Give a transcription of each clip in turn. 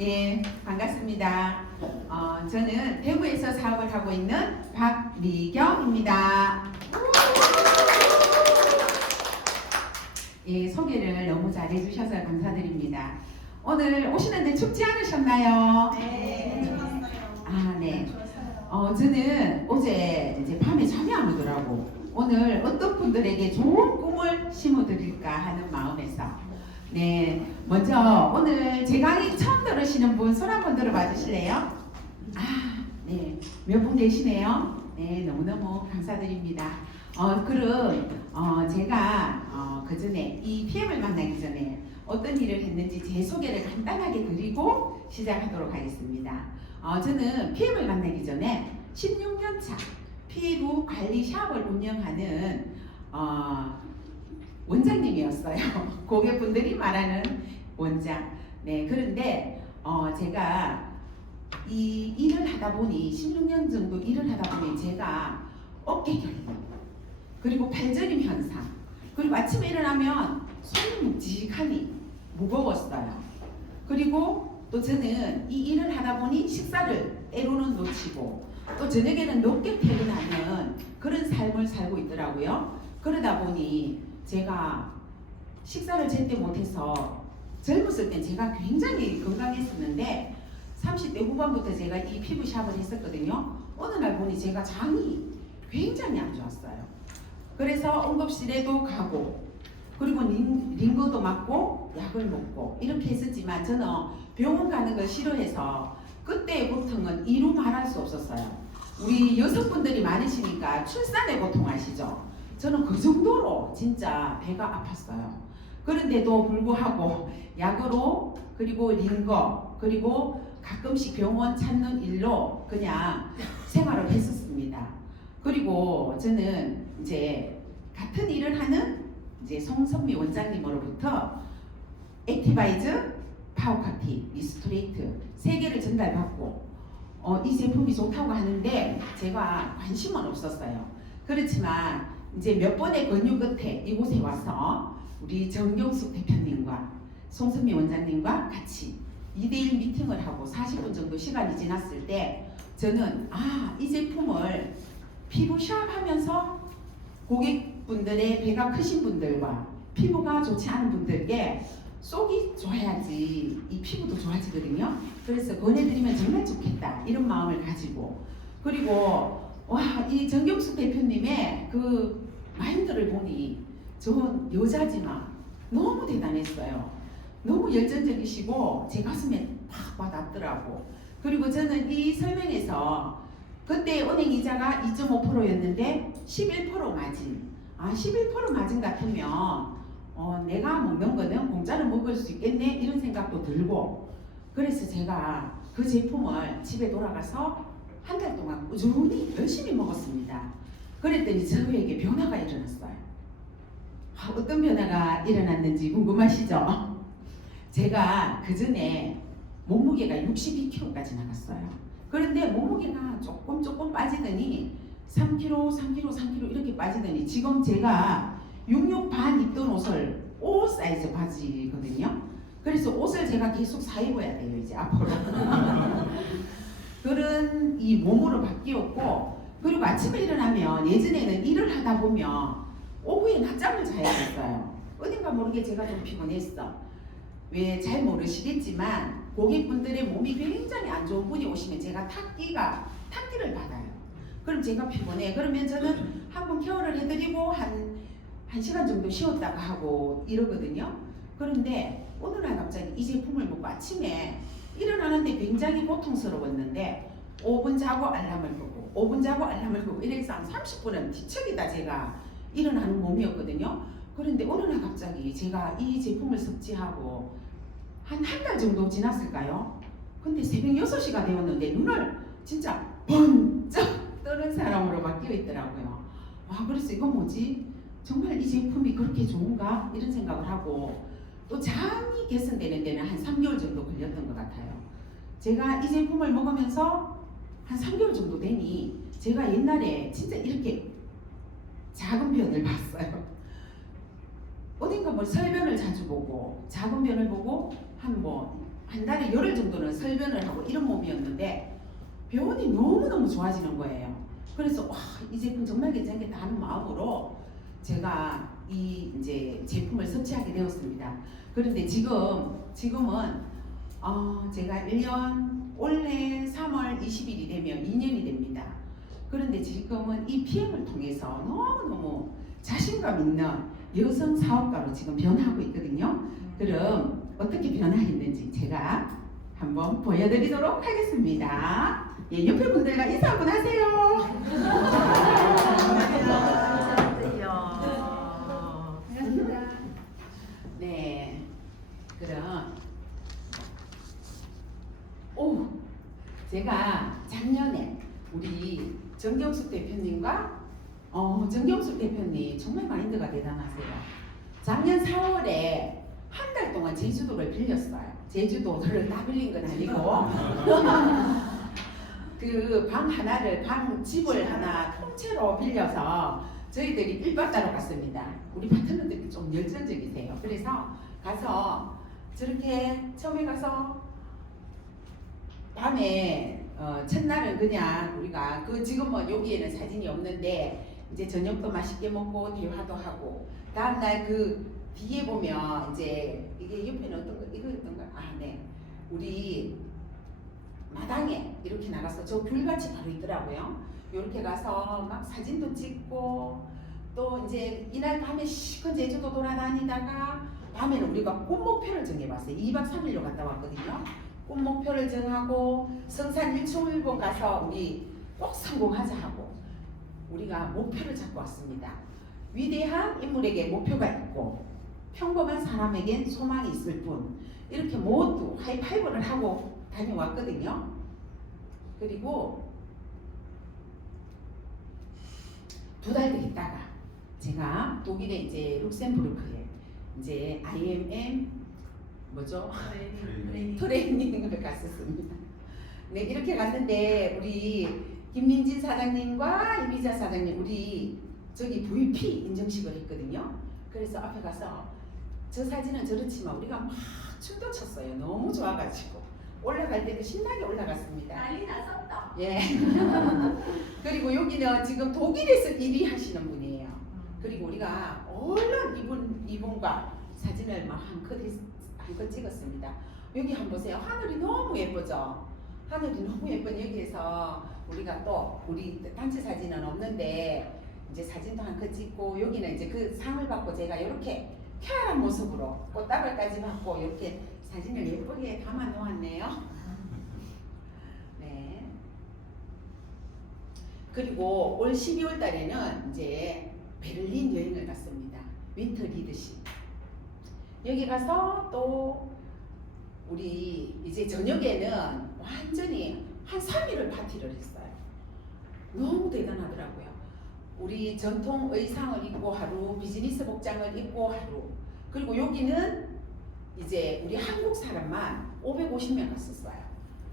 예, 반갑습니다. 저는 대구에서 사업을 하고 있는 박미경입니다. 예, 소개를 너무 잘해주셔서 감사드립니다. 오늘 오시는데 춥지 않으셨나요? 네, 좋았어요. 아, 네. 좋았어요. 저는 어제 이제 밤에 잠이 안 오더라고. 오늘 어떤 분들에게 좋은 꿈을 심어드릴까 하는 마음에서 네, 먼저 오늘 제 강의 처음 들으시는 분 손 한번 들어봐 주실래요? 아, 네, 몇 분 계시네요. 네, 너무너무 감사드립니다. 그럼 제가 그 전에 이 PM을 만나기 전에 어떤 일을 했는지 제 소개를 간단하게 드리고 시작하도록 하겠습니다. 저는 PM을 만나기 전에 16년차 피부 관리 샵을 운영하는 원장님이었어요. 고객분들이 말하는 원장. 네, 그런데 제가 이 일을 하다 보니 16년 정도 일을 하다 보니 제가 어깨 결림 그리고 발저림 현상 그리고 아침에 일어나면 손이 묵직하니 무거웠어요. 그리고 또 저는 이 일을 하다 보니 식사를 때로는 놓치고 또 저녁에는 늦게 퇴근하는 그런 삶을 살고 있더라고요. 그러다 보니 제가 식사를 제때 못해서 젊었을 땐 제가 굉장히 건강했었는데 30대 후반부터 제가 이 피부샵을 했었거든요. 어느 날 보니 제가 장이 굉장히 안 좋았어요. 그래서 응급실에도 가고 그리고 링거도 맞고 약을 먹고 이렇게 했었지만 저는 병원 가는 걸 싫어해서 그때의 고통은 이루 말할 수 없었어요. 우리 여성분들이 많으시니까 출산의 고통 아시죠? 저는 그 정도로 진짜 배가 아팠어요. 그런데도 불구하고 약으로 그리고 링거 그리고 가끔씩 병원 찾는 일로 그냥 생활을 했었습니다. 그리고 저는 이제 같은 일을 하는 이제 송선미 원장님으로부터 액티바이즈, 파워카티, 리스토레이트 3개를 전달받고 이 제품이 좋다고 하는데 제가 관심은 없었어요. 그렇지만 이제 몇 번의 권유 끝에 이곳에 와서 우리 정경숙 대표님과 송선미 원장님과 같이 2대1 미팅을 하고 40분 정도 시간이 지났을 때 저는 이 제품을 피부샵 하면서 고객분들의 배가 크신 분들과 피부가 좋지 않은 분들께 속이 좋아야지 이 피부도 좋아지거든요. 그래서 권해드리면 정말 좋겠다 이런 마음을 가지고 그리고 이 정경숙 대표님의 그 마인드를 보니 저 여자지만 너무 대단했어요. 너무 열정적이시고 제 가슴에 팍 와닿더라고. 그리고 저는 이 설명에서 그때 은행 이자가 2.5%였는데 11% 마진 11% 마진 같으면 내가 먹는 거는 공짜로 먹을 수 있겠네 이런 생각도 들고 그래서 제가 그 제품을 집에 돌아가서 한 달 동안 꾸준히 열심히 먹었습니다. 그랬더니 저에게 변화가 일어났어요. 어떤 변화가 일어났는지 궁금하시죠? 제가 그 전에 몸무게가 62kg까지 나갔어요. 그런데 몸무게가 조금 빠지더니 3kg 이렇게 빠지더니 지금 제가 66 반 입던 옷을 5 사이즈 바지거든요. 그래서 옷을 제가 계속 사 입어야 돼요 이제 앞으로. 그런 이 몸으로 바뀌었고 그리고 아침에 일어나면 예전에는 일을 하다 보면 오후에 낮잠을 자야 됐어요. 어딘가 모르게 제가 좀 피곤했어. 왜 잘 모르시겠지만 고객분들의 몸이 굉장히 안 좋은 분이 오시면 제가 탁기를 받아요. 그럼 제가 피곤해. 그러면 저는 한번 케어를 해드리고 한 시간 정도 쉬었다가 하고 이러거든요. 그런데 어느 날 갑자기 이 제품을 먹고 아침에 일어나는데 굉장히 고통스러웠는데 5분 자고 알람을 끄고 5분 자고 알람을 끄고 이래서 한 30분은 뒤척이다 제가 일어나는 몸이었거든요. 그런데 어느 날 갑자기 제가 이 제품을 섭취하고 한 달 정도 지났을까요? 근데 새벽 6시가 되었는데 눈을 진짜 번쩍 뜨는 사람으로 바뀌어 있더라고요. 그래서 이건 뭐지? 정말 이 제품이 그렇게 좋은가? 이런 생각을 하고 또 잠이 개선되는 데는 한 3개월 정도 걸렸던 것 같아요. 제가 이 제품을 먹으면서 한 3개월 정도 되니 제가 옛날에 진짜 이렇게 작은 변을 봤어요. 어딘가 설변을 자주 보고 작은 변을 보고 한 한 달에 열흘 정도는 설변을 하고 이런 몸이었는데 병원이 너무너무 좋아지는 거예요. 그래서 와, 이 제품 정말 괜찮겠다 하는 마음으로 제가 이 이제 제품을 섭취하게 되었습니다. 그런데 지금은 제가 1년 올해 3월 20일이 되면 2년이 됩니다. 그런데 지금은 이 PM을 통해서 너무너무 자신감 있는 여성 사업가로 지금 변하고 있거든요. 그럼 어떻게 변화했는지 제가 한번 보여드리도록 하겠습니다. 예, 옆에 분들과 인사 한번 하세요. 반갑습니다. 네, 그럼 제가 작년에 우리 정경숙 대표님과 정경숙 대표님 정말 마인드가 대단하세요. 작년 4월에 한 달 동안 제주도를 빌렸어요. 제주도를 다 빌린 건 아니고 집을 하나 통째로 빌려서 저희들이 1박 따로 갔습니다. 우리 파트너들이 좀 열정적이세요. 그래서 가서 저렇게 처음에 가서 밤에 첫날은 그냥 우리가 지금은 여기에는 사진이 없는데 이제 저녁도 맛있게 먹고 대화도 하고 다음날 뒤에 보면 이제 이게 옆에는 어떤 거 이거 어떤 거 네, 우리 마당에 이렇게 나가서 저 귤밭이 바로 있더라고요. 이렇게 가서 막 사진도 찍고 또 이제 이날 밤에 시큰 제주도 돌아다니다가 밤에는 우리가 꽃목표를 정해봤어요. 2박 3일로 갔다 왔거든요. 꽃목표를 정하고 성산 일출봉 가서 우리 꼭 성공하자 하고 우리가 목표를 잡고 왔습니다. 위대한 인물에게 목표가 있고 평범한 사람에겐 소망이 있을 뿐 이렇게 모두 하이파이브를 하고 다녀왔거든요. 그리고 2달 더 있다가 제가 독일에 이제 룩셈부르크에 이제 IMM 트레이닝을 갔었습니다. 네, 이렇게 갔는데 우리 김민진 사장님과 이미자 사장님 우리 저기 VP 인정식을 했거든요. 그래서 앞에 가서 저 사진은 저렇지만 우리가 막 춤도 췄어요. 너무 좋아가지고 올라갈 때도 신나게 올라갔습니다. 난리 났었다. 예. 그리고 여기는 지금 독일에서 1위 하시는 분이에요. 그리고 우리가 얼른 이분과 사진을 막 한컷 찍었습니다. 여기 한번 보세요. 하늘이 너무 예쁘죠? 하늘이 너무 예쁜 여기에서 우리가 또 우리 단체 사진은 없는데 이제 사진도 한컷 찍고 여기는 이제 그 상을 받고 제가 이렇게 쾌활한 모습으로 꽃다발까지 받고 이렇게 사진을 예쁘게 담아 놓았네요. 네. 그리고 올 12월 달에는 이제 베를린 여행을 갔습니다. 윈터 리더십. 여기 가서 또 우리 이제 저녁에는 완전히 한 3일을 파티를 했어요. 너무 대단하더라고요. 우리 전통 의상을 입고 하루, 비즈니스 복장을 입고 하루. 그리고 여기는 이제 우리 한국 사람만 550명 갔었어요.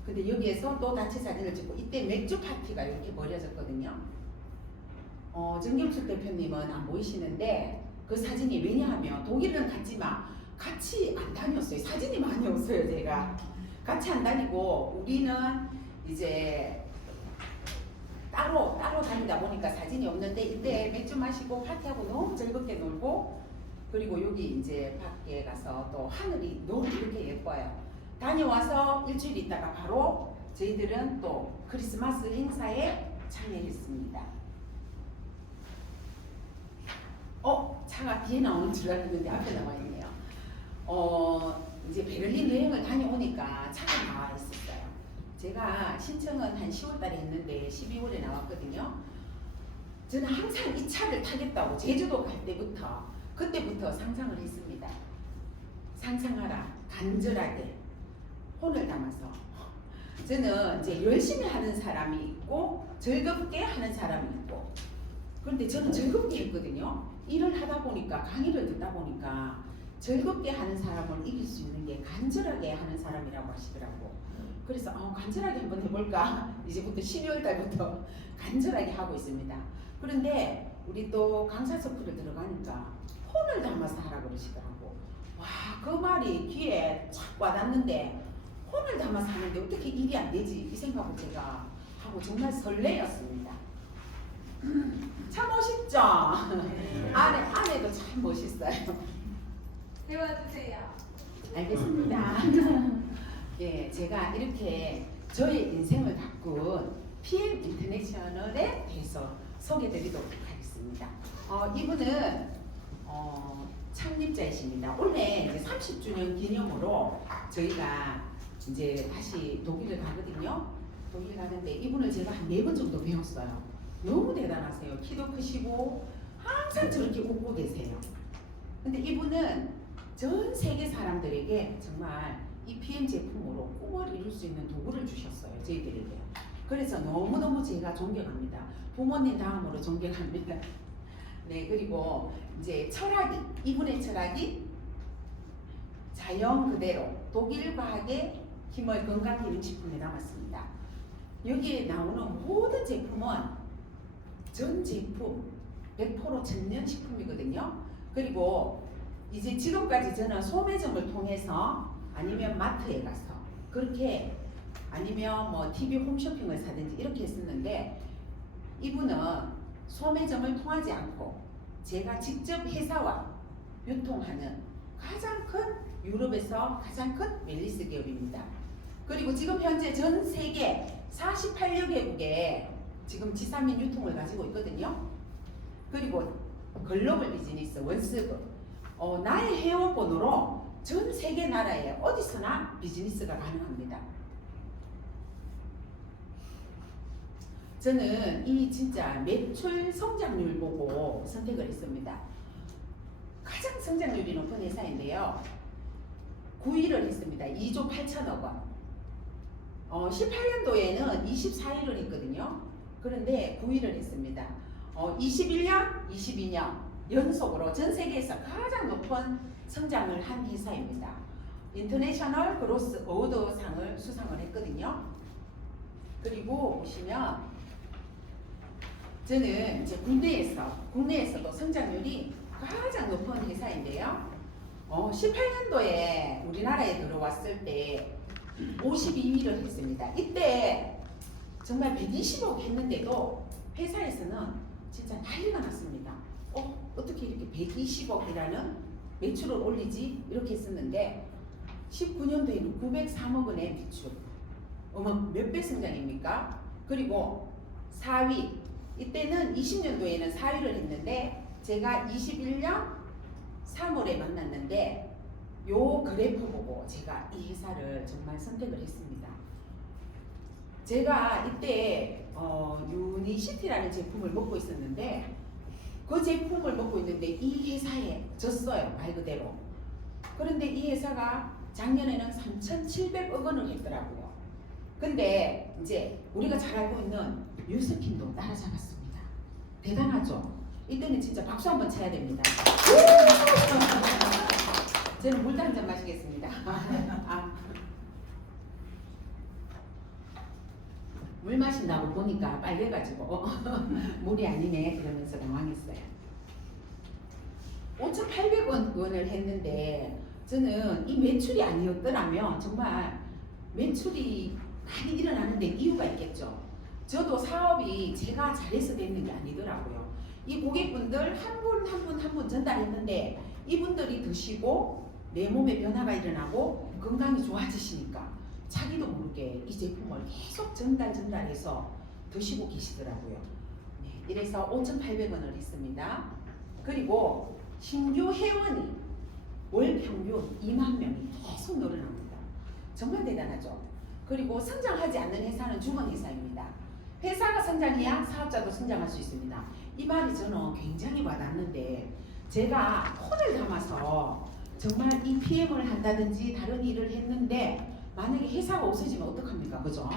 근데 여기에서 또 단체 사진을 찍고 이때 맥주 파티가 이렇게 벌어졌거든요. 정경숙 대표님은 안 보이시는데 그 사진이 왜냐하면 독일은 갔지만 같이 안 다녔어요. 사진이 많이 없어요. 제가 같이 안 다니고 우리는 이제 따로 다니다 보니까 사진이 없는데 이때 맥주 마시고 파티하고 너무 즐겁게 놀고 그리고 여기 이제 밖에 가서 또 하늘이 너무 이렇게 예뻐요. 다녀와서 일주일 있다가 바로 저희들은 또 크리스마스 행사에 참여했습니다. 차가 뒤에 나오는 줄 알았는데 앞에 나와 있네요. 이제 베를린 여행을 다녀오니까 차가 나와 있었어요. 제가 신청은 한 10월 달에 했는데 12월에 나왔거든요. 저는 항상 이 차를 타겠다고 제주도 갈 때부터 그때부터 상상을 했습니다. 상상하라 간절하게 혼을 담아서 저는 이제 열심히 하는 사람이 있고 즐겁게 하는 사람이 있고 그런데 저는 즐겁게 했거든요. 일을 하다 보니까 강의를 듣다 보니까 즐겁게 하는 사람을 이길 수 있는 게 간절하게 하는 사람이라고 하시더라고. 그래서 간절하게 한번 해볼까? 이제부터 12월 달부터 간절하게 하고 있습니다. 그런데 우리 또 강사 서클을 들어가니까 혼을 담아서 하라 그러시더라고. 와, 그 말이 귀에 착 와닿는데 혼을 담아서 하는데 어떻게 일이 안 되지? 이 생각을 제가 하고 정말 설레었습니다. 참 멋있죠? 안에도 참 멋있어요. 세워주세요. 알겠습니다. 예, 제가 이렇게 저의 인생을 바꾼 PM 인터내셔널에 대해서 소개드리도록 하겠습니다. 이분은 창립자이십니다. 올해 이제 30주년 기념으로 저희가 이제 다시 독일을 가거든요. 독일 가는데 이분을 제가 한 4번 정도 배웠어요. 너무 대단하세요. 키도 크시고 항상 저렇게 웃고 계세요. 근데 이분은 전 세계 사람들에게 정말 이 PM 제품으로 꿈을 이룰 수 있는 도구를 주셨어요. 저희들에게. 그래서 너무너무 제가 존경합니다. 부모님 다음으로 존경합니다. 네, 그리고 이제 철학이, 이분의 철학이 자연 그대로 독일 과학의 힘을 건강기능식품에 남았습니다. 여기에 나오는 모든 제품은 전 제품 100% 천연식품이거든요. 그리고 이제 지금까지 저는 소매점을 통해서 아니면 마트에 가서 그렇게 아니면 뭐 TV 홈쇼핑을 사든지 이렇게 했었는데 이분은 소매점을 통하지 않고 제가 직접 회사와 유통하는 가장 큰 유럽에서 가장 큰 웰니스 기업입니다. 그리고 지금 현재 전 세계 48여 개국에 지금 지산민 유통을 가지고 있거든요. 그리고 글로벌 비즈니스 원스급 나의 회원번호로 전 세계 나라에 어디서나 비즈니스가 가능합니다. 저는 이 진짜 매출 성장률 보고 선택을 했습니다. 가장 성장률이 높은 회사인데요. 9위를 했습니다. 2조 8천억 원. 18년도에는 24위를 했거든요. 그런데 9위를 했습니다. 21년, 22년 연속으로 전 세계에서 가장 높은 성장을 한 회사입니다. 인터내셔널 그로스 어워드상을 수상을 했거든요. 그리고 보시면 저는 이제 국내에서도 성장률이 가장 높은 회사인데요. 18년도에 우리나라에 들어왔을 때 52위를 했습니다. 이때 정말 120억 했는데도 회사에서는 진짜 난리가 났습니다. 어떻게 이렇게 120억이라는 매출을 올리지? 이렇게 했었는데 19년도에는 903억 원의 매출. 몇 배 성장입니까? 그리고 4위. 이때는 20년도에는 4위를 했는데 제가 21년 3월에 만났는데 요 그래프 보고 제가 이 회사를 정말 선택을 했습니다. 제가 이때 유니시티라는 제품을 먹고 있었는데 그 제품을 먹고 있는데 이 회사에 졌어요. 말 그대로. 그런데 이 회사가 작년에는 3,700억 원을 했더라고요. 근데 이제 우리가 잘 알고 있는 뉴스킨도 따라잡았습니다. 대단하죠? 이때는 진짜 박수 한번 쳐야 됩니다. 저는 물도 한 잔 마시겠습니다. 물 마신다고 보니까 빨개가지고 물이 아니네 그러면서 당황했어요. 5,800원을 했는데 저는 이 매출이 아니었더라면 정말 매출이 많이 일어나는데 이유가 있겠죠. 저도 사업이 제가 잘해서 되는 게 아니더라고요. 이 고객분들 한 분 전달했는데 이분들이 드시고 내 몸에 변화가 일어나고 건강이 좋아지시니까 자기도 모르게 이 제품을 계속 전달해서 드시고 계시더라고요. 네, 이래서 5,800원을 했습니다. 그리고 신규 회원이 월 평균 2만 명이 계속 늘어납니다. 정말 대단하죠. 그리고 성장하지 않는 회사는 죽은 회사입니다. 회사가 성장해야 사업자도 성장할 수 있습니다. 이 말이 저는 굉장히 와닿는데 제가 혼을 담아서 정말 이 PM을 한다든지 다른 일을 했는데 만약에 회사가 없어지면 어떡합니까? 그죠?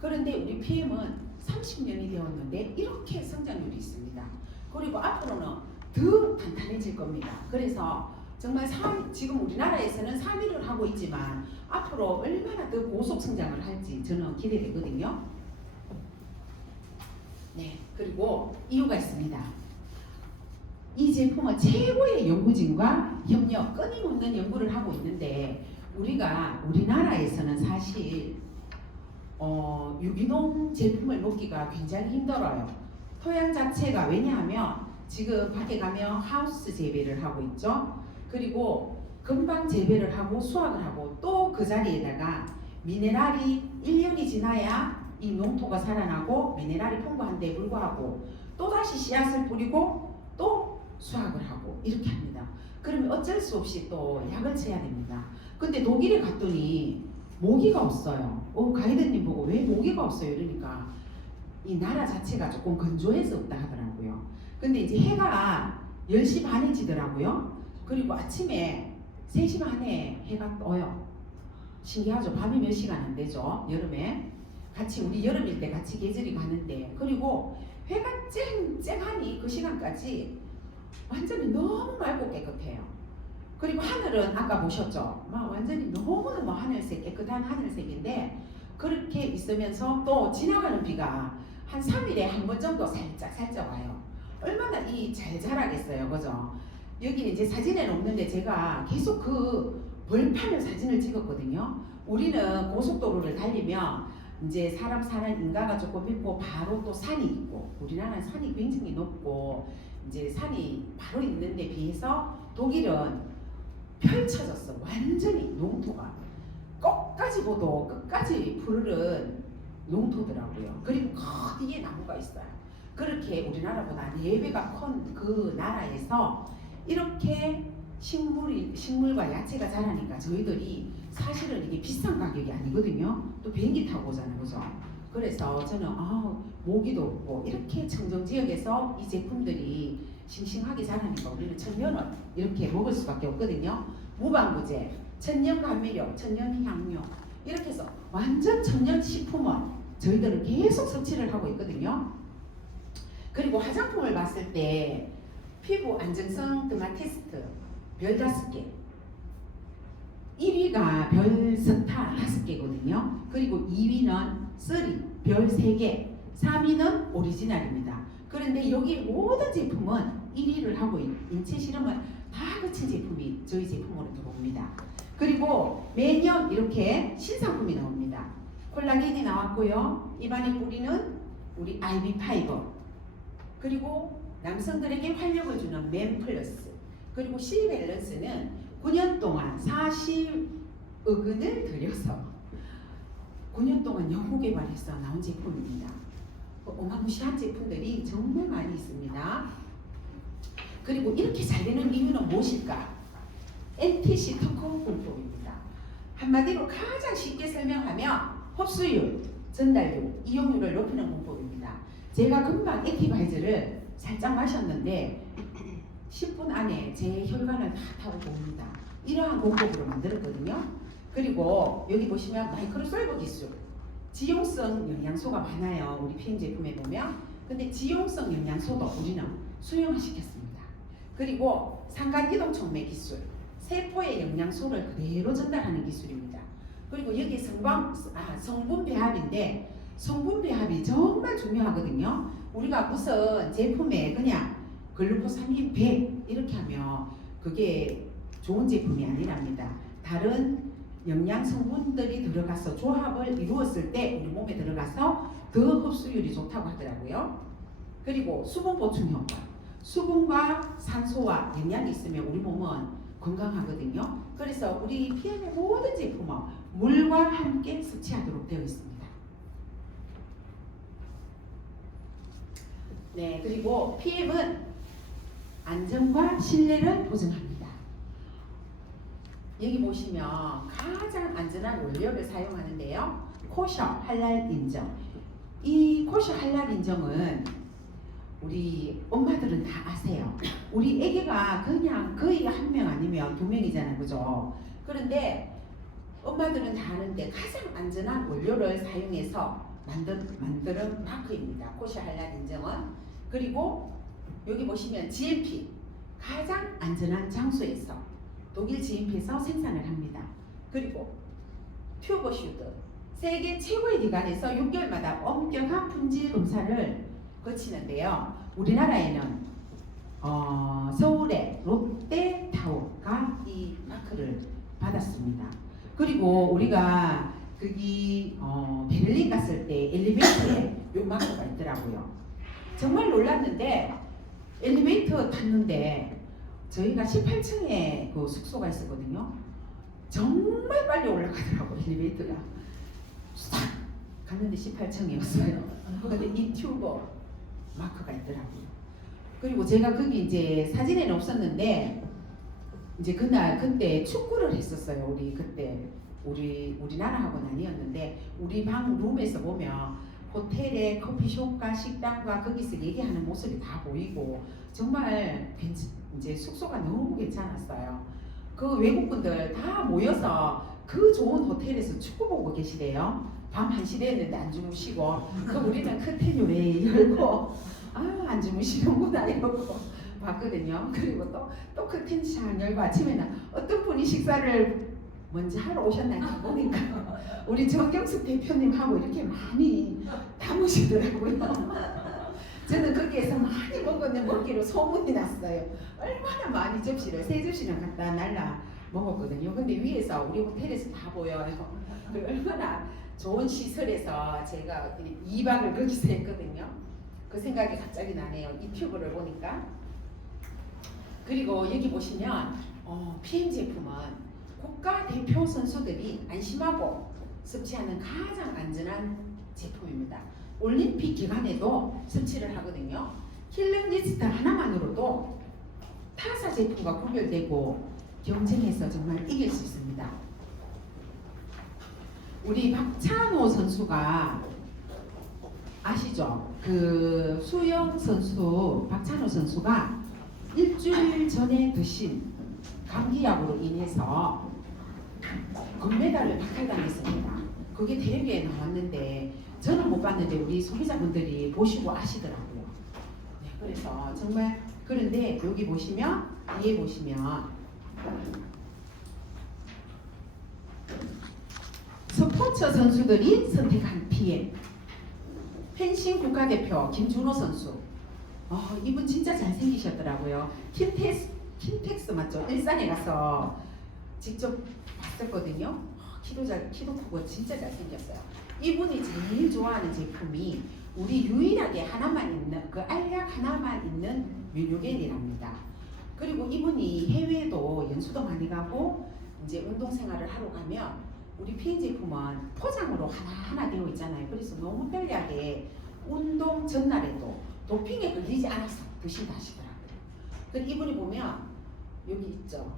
그런데 우리 PM은 30년이 되었는데 이렇게 성장률이 있습니다. 그리고 앞으로는 더 탄탄해질 겁니다. 그래서 정말 지금 우리나라에서는 3위를 하고 있지만 앞으로 얼마나 더 고속 성장을 할지 저는 기대되거든요. 네, 그리고 이유가 있습니다. 이 제품은 최고의 연구진과 협력, 끊임없는 연구를 하고 있는데 우리나라에서는 사실 유기농 제품을 먹기가 굉장히 힘들어요. 토양 자체가 왜냐하면 지금 밖에 가면 하우스 재배를 하고 있죠. 그리고 금방 재배를 하고 수확을 하고 또 그 자리에다가 미네랄이 1년이 지나야 이 농토가 살아나고 미네랄이 풍부한데 불구하고 또다시 씨앗을 뿌리고 또 수확을 하고 이렇게 합니다. 그러면 어쩔 수 없이 또 약을 쳐야 됩니다. 근데 독일에 갔더니 모기가 없어요. 가이드님 보고 왜 모기가 없어요? 이러니까 이 나라 자체가 조금 건조해서 없다 하더라고요. 근데 이제 해가 10시 반에 지더라고요. 그리고 아침에 3시 반에 해가 떠요. 신기하죠? 밤이 몇 시간 안 되죠? 여름에 같이 우리 여름일 때 같이 계절이 가는데 그리고 해가 쨍쨍하니 그 시간까지 완전히 너무 맑고 깨끗해요. 그리고 하늘은 아까 보셨죠? 막 완전히 너무너무 하늘색 깨끗한 하늘색인데 그렇게 있으면서 또 지나가는 비가 한 3일에 한 번 정도 살짝 와요. 얼마나 이 잘 자라겠어요, 그죠? 여기 이제 사진에는 없는데 제가 계속 그 벌판을 사진을 찍었거든요. 우리는 고속도로를 달리면 이제 사람 사는 인가가 조금 있고 바로 또 산이 있고 우리나라는 산이 굉장히 높고 이제 산이 바로 있는데 비해서 독일은 펼쳐졌어. 완전히 농토가 끝까지 보도 끝까지 푸르른 농토더라고요. 그리고 거기에 나무가 있어요. 그렇게 우리나라보다 4배가 큰 그 나라에서 이렇게 식물과 야채가 자라니까 저희들이 사실은 이게 비싼 가격이 아니거든요. 또 비행기 타고 오잖아요, 그죠? 그래서 저는 모기도 없고 이렇게 청정지역에서 이 제품들이 싱싱하게 자라니까 우리는 천연을 이렇게 먹을 수밖에 없거든요. 무방부제, 천연 감미료, 천연 향료 이렇게 해서 완전 천연 식품을 저희들은 계속 섭취를 하고 있거든요. 그리고 화장품을 봤을 때 피부 안정성 드마 테스트 별 5개 1위가 별 스타 5개거든요. 그리고 2위는 쓰리 별 3개 3위는 오리지널입니다. 그런데 여기 모든 제품은 1위를 하고 인체 실험을 다 거친 제품이 저희 제품으로 들어옵니다. 그리고 매년 이렇게 신상품이 나옵니다. 콜라겐이 나왔고요. 입안에 뿌리는 우리 아이비 파이버 그리고 남성들에게 활력을 주는 맨 플러스 그리고 실밸런스는 9년 동안 40억 원을 들여서 9년 동안 연구 개발해서 나온 제품입니다. 어마무시한 제품들이 정말 많이 있습니다. 그리고 이렇게 잘 되는 이유는 무엇일까? NTC 특허 공법입니다. 한마디로 가장 쉽게 설명하면 흡수율, 전달률, 이용률을 높이는 공법입니다. 제가 금방 액티바이저를 살짝 마셨는데 10분 안에 제 혈관을 다 타고 봅니다. 이러한 공법으로 만들었거든요. 그리고 여기 보시면 마이크로솔버 기술, 지용성 영양소가 많아요. 우리 PM 제품에 보면. 근데 지용성 영양소도 우리는 수용화시켰습니다. 그리고 상간이동 촉매 기술, 세포의 영양소를 그대로 전달하는 기술입니다. 그리고 여기 성분 배합인데 성분 배합이 정말 중요하거든요. 우리가 무슨 제품에 그냥 글루코사민 100 이렇게 하면 그게 좋은 제품이 아니랍니다. 다른 영양 성분들이 들어가서 조합을 이루었을 때 우리 몸에 들어가서 더 흡수율이 좋다고 하더라고요. 그리고 수분 보충 효과, 수분과 산소와 영양이 있으면 우리 몸은 건강하거든요. 그래서 우리 PM의 모든 제품은 물과 함께 섭취하도록 되어 있습니다. 네, 그리고 PM은 안전과 신뢰를 보증합니다. 여기 보시면 가장 안전한 원료를 사용하는데요. 코셔 할랄 인정. 이 코셔 할랄 인정은 우리 엄마들은 다 아세요. 우리 애기가 그냥 거의 1명 아니면 2명이잖아요, 그죠? 그런데 엄마들은 다 아는데 가장 안전한 원료를 사용해서 만드는 마크입니다. 코셔 할랄 인정은. 그리고 여기 보시면 GMP, 가장 안전한 장소에서 독일 GMP에서 생산을 합니다. 그리고 튜버슈드, 세계 최고의 기관에서 6개월마다 엄격한 품질 검사를 거치는데요. 우리나라에는 서울의 롯데타워가 이 마크를 받았습니다. 그리고 우리가 거기 베를린 갔을 때 엘리베이터에 요 마크가 있더라고요. 정말 놀랐는데 엘리베이터 탔는데 저희가 18층에 그 숙소가 있었거든요. 정말 빨리 올라가더라고요. 엘리베이터가 싹 갔는데 18층이었어요. 근데 이 튜버 마크가 있더라고요. 그리고 제가 거기 이제 사진에는 없었는데 이제 그때 축구를 했었어요. 우리 그때 우리나라하고는 아니었는데 우리 방 룸에서 보면 호텔의 커피숍과 식당과 거기서 얘기하는 모습이 다 보이고 정말 이제 숙소가 너무 괜찮았어요. 그 외국분들 다 모여서 그 좋은 호텔에서 축구 보고 계시대요. 밤 1시 됐는데 안 주무시고 그 우리는 커튼을 왜 열고 안 주무시는구나 이러고 봤거든요. 그리고 또 커튼 잘 열고 아침에는 어떤 분이 식사를 먼저 하러 오셨나 보니까 우리 정경숙 대표님하고 이렇게 많이 담으시더라고요. 저는 거기에서 많이 먹기로 소문이 났어요. 얼마나 많이 접시를 3접시나 갖다 날라 먹었거든요. 근데 위에서 우리 호텔에서 다 보여요. 얼마나 좋은 시설에서 제가 2박을 거기서 했거든요. 그 생각이 갑자기 나네요. 이 튜브를 보니까. 그리고 여기 보시면 PM 제품은 국가대표 선수들이 안심하고 섭취하는 가장 안전한 제품입니다. 올림픽 기간에도 섭취를 하거든요. 킬링 리스트 하나만으로도 타사 제품과 구별되고 경쟁에서 정말 이길 수 있습니다. 우리 박찬호 선수가 아시죠? 그 수영 선수 박찬호 선수가 일주일 전에 드신 감기약으로 인해서 금메달을 박탈당했습니다. 그게 텔레비에 나왔는데 저는 못 봤는데 우리 소비자분들이 보시고 아시더라고요. 네, 그래서 정말 그런데 여기 보시면 뒤에 보시면 스포츠 선수들이 선택한 PM 펜싱 국가대표 김준호 선수. 이분 진짜 잘생기셨더라고요. 킨텍스 맞죠? 일산에 가서 직접 봤었거든요. 키도 크고 진짜 잘생겼어요. 이분이 제일 좋아하는 제품이 우리 유일하게 하나만 있는 그 알약 하나만 있는 뮤뉴겔이랍니다. 그리고 이분이 해외에도 연수도 많이 가고 이제 운동생활을 하러 가면 우리 PM 제품은 포장으로 하나하나 되어 있잖아요. 그래서 너무 편리하게 운동 전날에도 도핑에 걸리지 않아서 드신다 하시더라고요. 그리고 이분이 보면 여기 있죠.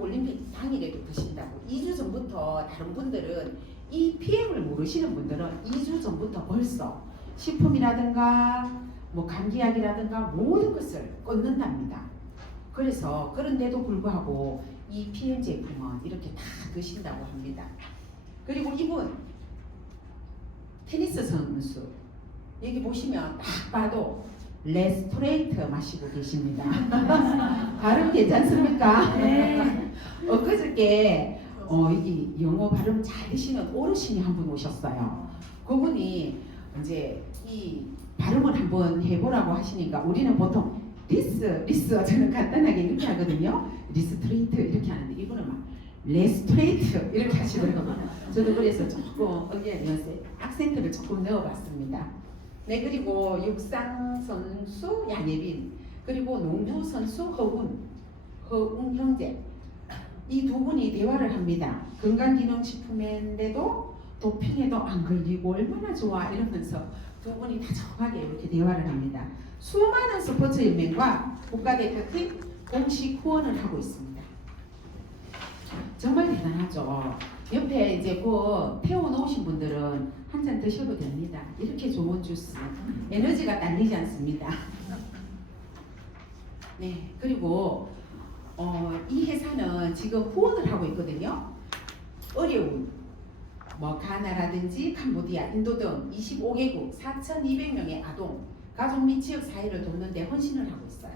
올림픽 당일에도 드신다고. 2주 전부터 다른 분들은 이 PM을 모르시는 분들은 2주 전부터 벌써 식품이라든가 뭐 감기약이라든가 모든 것을 끊는답니다. 그래서 그런데도 불구하고 이 PM 제품은 이렇게 다 드신다고 합니다. 그리고 이분 테니스 선수 여기 보시면 딱 봐도 레스토레이트 마시고 계십니다. 발음 괜찮습니까? 네. 엊그저께 여기 영어 발음 잘 되시는 어르신이 한 분 오셨어요. 그분이 이제 이 발음을 한번 해보라고 하시니까 우리는 보통 리스 저는 간단하게 이렇게 하거든요. 리스트레이트 이렇게 하는데 이분은 막 레스트레이트 이렇게 하시더라고요. 저도 그래서 조금 악센트를 조금 넣어봤습니다. 네, 그리고 육상 선수 양예빈, 그리고 농구 선수 허웅 형제, 이 두 분이 대화를 합니다. 건강기능식품인데도 도핑에도 안 걸리고 얼마나 좋아 이러면서 두 분이 다정하게 이렇게 대화를 합니다. 수많은 스포츠 연맹과 국가대표팀 공식 후원을 하고 있습니다. 정말 대단하죠. 옆에 이제 그 태워놓으신 분들은 한 잔 드셔도 됩니다. 이렇게 좋은 주스, 에너지가 딸리지 않습니다. 네, 그리고 이 회사는 지금 후원을 하고 있거든요. 어려운 가나라든지 캄보디아, 인도 등 25개국 4,200명의 아동, 가족 및 지역 사회를 돕는 데 헌신을 하고 있어요.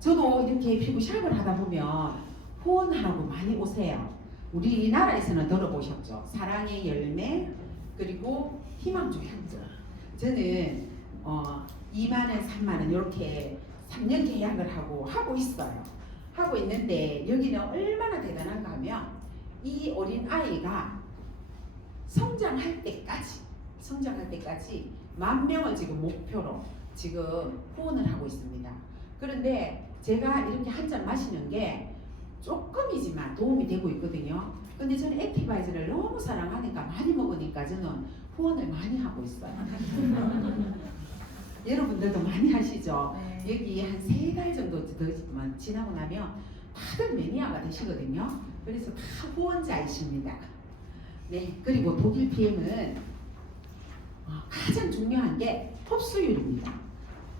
저도 이렇게 피부샵을 하다 보면 후원하라고 많이 오세요. 우리나라에서는 들어보셨죠? 사랑의 열매, 그리고 희망 조향제. 저는 2만원, 3만원 이렇게 3년 계약을 하고 있어요. 하고 있는데 여기는 얼마나 대단한가 하면 이 어린 아이가 성장할 때까지 10,000명을 지금 목표로 지금 후원을 하고 있습니다. 그런데 제가 이렇게 한 잔 마시는 게 조금이지만 도움이 되고 있거든요. 근데 저는 액티바이저를 너무 사랑하니까 많이 먹으니까 저는 후원을 많이 하고 있어요. 여러분들도 많이 하시죠? 네. 여기 한 3달 정도 더 지나고 나면 다들 매니아가 되시거든요. 그래서 다 후원자이십니다. 네, 그리고 독일 PM은 가장 중요한 게 흡수율입니다.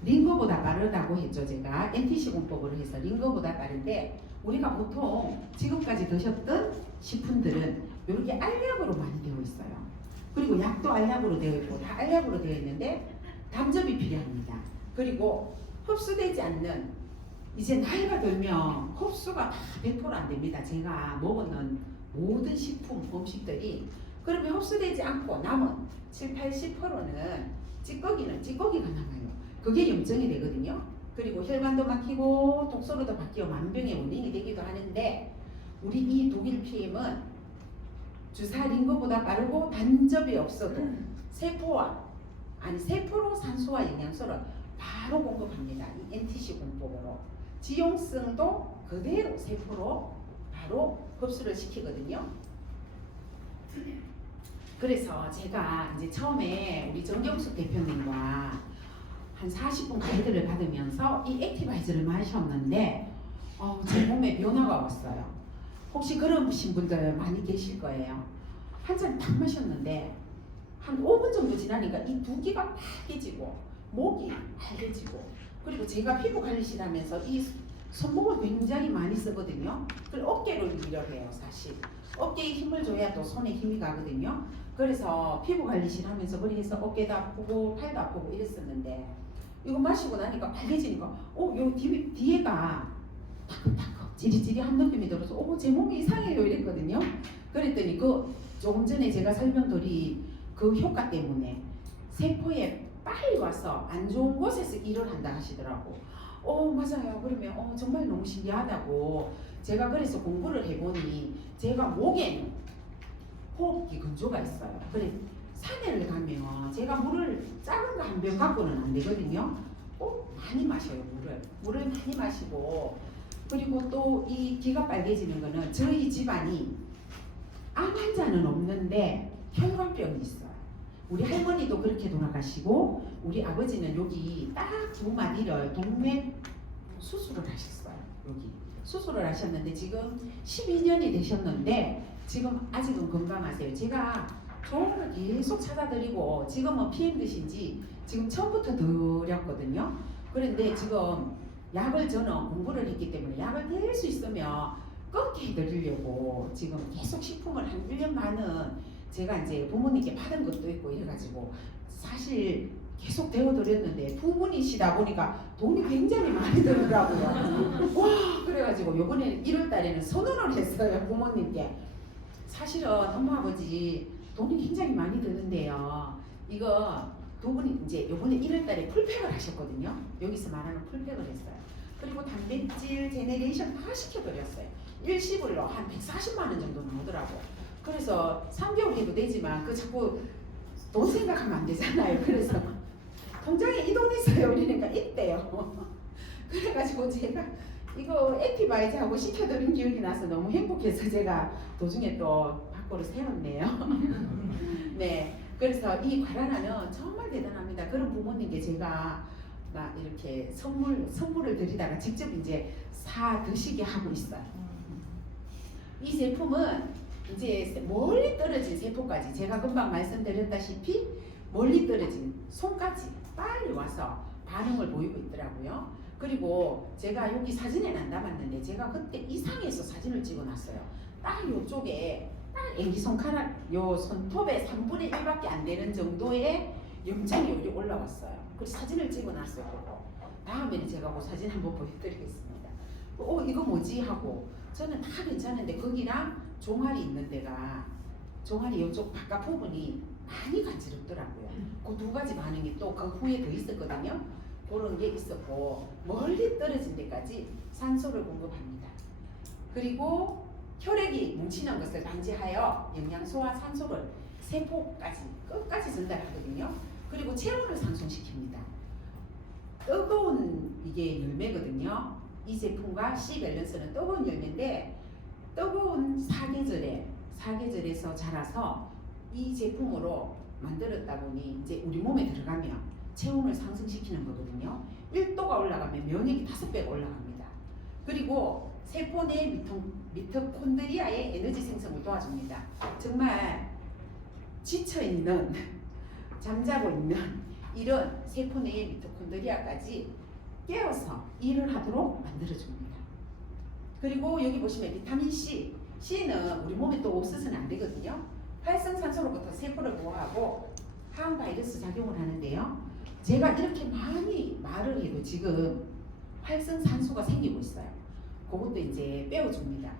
링거보다 빠르다고 했죠. 제가 NTC 공법으로 해서 링거보다 빠른데 우리가 보통 지금까지 드셨던 식품들은 이렇게 알약으로 많이 되어 있어요. 그리고 약도 알약으로 되어 있고 다 알약으로 되어 있는데 담즙이 필요합니다. 그리고 흡수되지 않는 이제 나이가 들면 흡수가 다 100% 안 됩니다. 제가 먹는 모든 식품, 음식들이 그러면 흡수되지 않고 남은 70-80%는 찌꺼기가 남아요. 그게 염증이 되거든요. 그리고 혈관도 막히고 독소로도 바뀌어 만병의 원인이 되기도 하는데 우리 이 독일 PM은 주사 링거보다 빠르고 단접이 없어도 세포로 산소와 영양소를 바로 공급합니다. 이 NTC 공법으로 지용성도 그대로 세포로 바로 흡수를 시키거든요. 그래서 제가 이제 처음에 우리 정경숙 대표님과 한 40분 가이드를 받으면서 이 액티바이저를 마셨는데 제 몸에 변화가 왔어요. 혹시 그러신 분들 많이 계실 거예요. 한 잔 딱 마셨는데 한 5분 정도 지나니까 이 두 귀가 빨개지고 목이 빨개지고 그리고 제가 피부 관리실 하면서 이 손목을 굉장히 많이 쓰거든요. 그리고 어깨를 일을 해요. 사실 어깨에 힘을 줘야 또 손에 힘이 가거든요. 그래서 피부 관리실 하면서 그래서 어깨도 아프고 팔도 아프고 이랬었는데 이거 마시고 나니까 빨개지니까 요 뒤에가 따끔따끔 지리지리한 느낌이 들어서 제 몸이 이상해요 이랬거든요. 그랬더니 그 조금 전에 제가 설명드린 그 효과 때문에 세포에 빨리 와서 안 좋은 곳에서 일을 한다 하시더라고. 맞아요. 그러면 정말 너무 신기하다고 제가 그래서 공부를 해보니 제가 목에는 호흡기 근조가 있어요. 그래 산에를 가면 제가 물을 작은 거 한 병 갖고는 안 되거든요. 꼭 많이 마셔요. 물을 많이 마시고 그리고 또 이 귀가 빨개지는 거는 저희 집안이 암 환자는 없는데 혈관병이 있어요. 우리 할머니도 그렇게 돌아가시고 우리 아버지는 여기 딱 두 마디를 동맥 수술을 하셨어요. 여기 수술을 하셨는데 지금 12년이 되셨는데 지금 아직은 건강하세요. 제가 좋은 걸 계속 찾아드리고 지금은 PM 드신지 지금 처음부터 드렸거든요. 그런데 지금 약을 저는 공부를 했기 때문에 약을 될 수 있으면 끊게 해드리려고 지금 계속 식품을 한 1년 반은 제가 이제 부모님께 받은 것도 있고 이래가지고 사실 계속 데워드렸는데 부분이시다 보니까 돈이 굉장히 많이 들더라고요. 와 그래가지고 요번에 1월 달에는 선언을 했어요. 부모님께. 사실은 엄마 아버지 돈이 굉장히 많이 드는데요. 이거 두 분이 이제 요번에 1월 달에 풀팩을 하셨거든요. 여기서 말하는 풀팩을 했어요. 그리고 단백질 제네레이션 다 시켜드렸어요. 일시불로 한 140만 원 정도 나오더라고. 그래서 3개월 해도 되지만 그 자꾸 돈 생각하면 안 되잖아요. 그래서 통장에 이 돈 있어요. 이러니까 있대요. 그래가지고 제가 이거 액티바이저하고 시켜드린 기억이 나서 너무 행복해서 제가 도중에 또 밖으로 세웠네요. 네, 그래서 이 과란화는 정말 대단합니다. 그런 부모님께 제가 막 이렇게 선물을 드리다가 직접 이제 사 드시게 하고 있어요. 이 제품은 이제 멀리 떨어진 세포까지 제가 금방 말씀드렸다시피 멀리 떨어진 손까지 빨리 와서 반응을 보이고 있더라고요. 그리고 제가 여기 사진에는 안 담았는데 제가 그때 이상해서 사진을 찍어놨어요. 딱 요쪽에 딱 애기 손가락 요 손톱의 3분의 1밖에 안 되는 정도의 염증이 여기 올라왔어요. 그래서 사진을 찍어놨어요. 다음에는 제가 그 사진 한번 보여드리겠습니다. 이거 뭐지 하고 저는 다 괜찮은데 거기랑 종아리 있는 데가 종아리 이쪽 바깥 부분이 많이 간지럽더라고요. 그 두 가지 반응이 또 그 후에 더 있었거든요. 그런 게 있었고 멀리 떨어진 데까지 산소를 공급합니다. 그리고 혈액이 뭉치는 것을 방지하여 영양소와 산소를 세포까지 끝까지 전달하거든요. 그리고 체온을 상승시킵니다. 뜨거운 이게 열매거든요. 이 제품과 C 밸런스는 뜨거운 열매인데 뜨거운 사계절에서 자라서 이 제품으로 만들었다 보니 이제 우리 몸에 들어가면 체온을 상승시키는 거거든요. 1도가 올라가면 면역이 5배가 올라갑니다. 그리고 세포 내 미토콘드리아의 에너지 생성을 도와줍니다. 정말 지쳐있는 잠자고 있는 이런 세포 내의 미토콘드리아까지 깨워서 일을 하도록 만들어줍니다. 그리고 여기 보시면 비타민 C, C는 우리 몸에 또 없어서는 안 되거든요. 활성산소로부터 세포를 보호하고 항바이러스 작용을 하는데요. 제가 이렇게 많이 말을 해도 지금 활성산소가 생기고 있어요. 그것도 이제 빼어줍니다.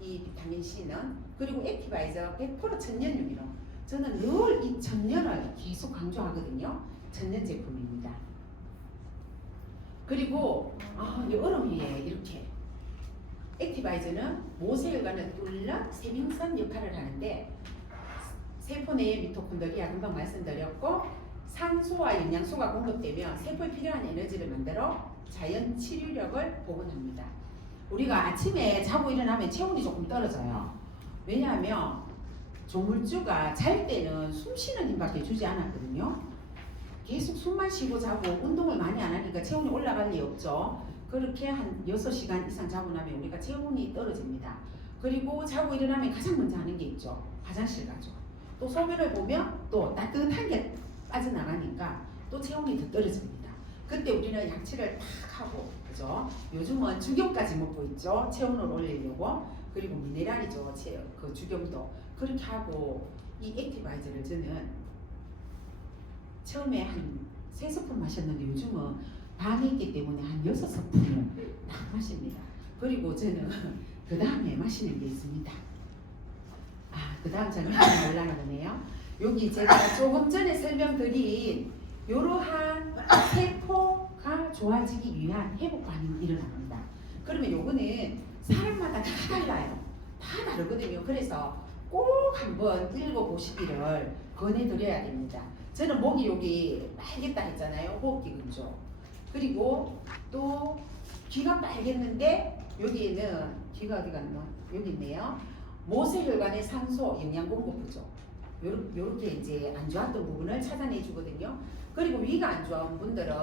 이 비타민 C는. 그리고 액티바이저 100% 천연유기로 저는 늘 이 천연을 계속 강조하거든요. 천연 제품입니다. 그리고 이 얼음 위에 이렇게 액티바이저는 모세혈관을 뚫는 세민선 역할을 하는데 세포 내의 미토콘드리아 금방 말씀드렸고 산소와 영양소가 공급되면 세포에 필요한 에너지를 만들어 자연 치료력을 복원합니다. 우리가 아침에 자고 일어나면 체온이 조금 떨어져요. 왜냐하면 조물주가 잘 때는 숨 쉬는 힘밖에 주지 않았거든요. 계속 숨만 쉬고 자고 운동을 많이 안 하니까 체온이 올라갈 리 없죠. 그렇게 한 6시간 이상 자고 나면 우리가 체온이 떨어집니다. 그리고 자고 일어나면 가장 먼저 하는 게 있죠. 화장실 가죠. 또 소변을 보면 또 따뜻한 게 빠져나가니까 또 체온이 더 떨어집니다. 그때 우리는 양치를 팍 하고, 그죠? 요즘은 죽염까지 먹고 있죠. 체온을 올리려고. 그리고 미네랄이죠. 그 죽염도. 그렇게 하고 이 액티바이저를 저는 처음에 한 3스푼 마셨는데 요즘은 방에 있기 때문에 한 6스푼을 딱 마십니다. 그리고 저는 그 다음에 마시는 게 있습니다. 그 다음 장면이 올라가네요. 여기 제가 조금 전에 설명드린 이러한 세포가 좋아지기 위한 회복 반응이 일어납니다. 그러면 요거는 사람마다 다 달라요. 다 다르거든요. 그래서 꼭 한번 읽어보시기를 권해드려야 됩니다. 저는 목이 여기 빨겠다 했잖아요. 호흡기 근조. 그리고 또 귀가 빨겠는데 여기에는 귀가 어디 갔나? 여기 있네요. 모세혈관의 산소 영양 공급 부족. 요렇게 이제 안 좋았던 부분을 찾아내 주거든요. 그리고 위가 안 좋은 분들은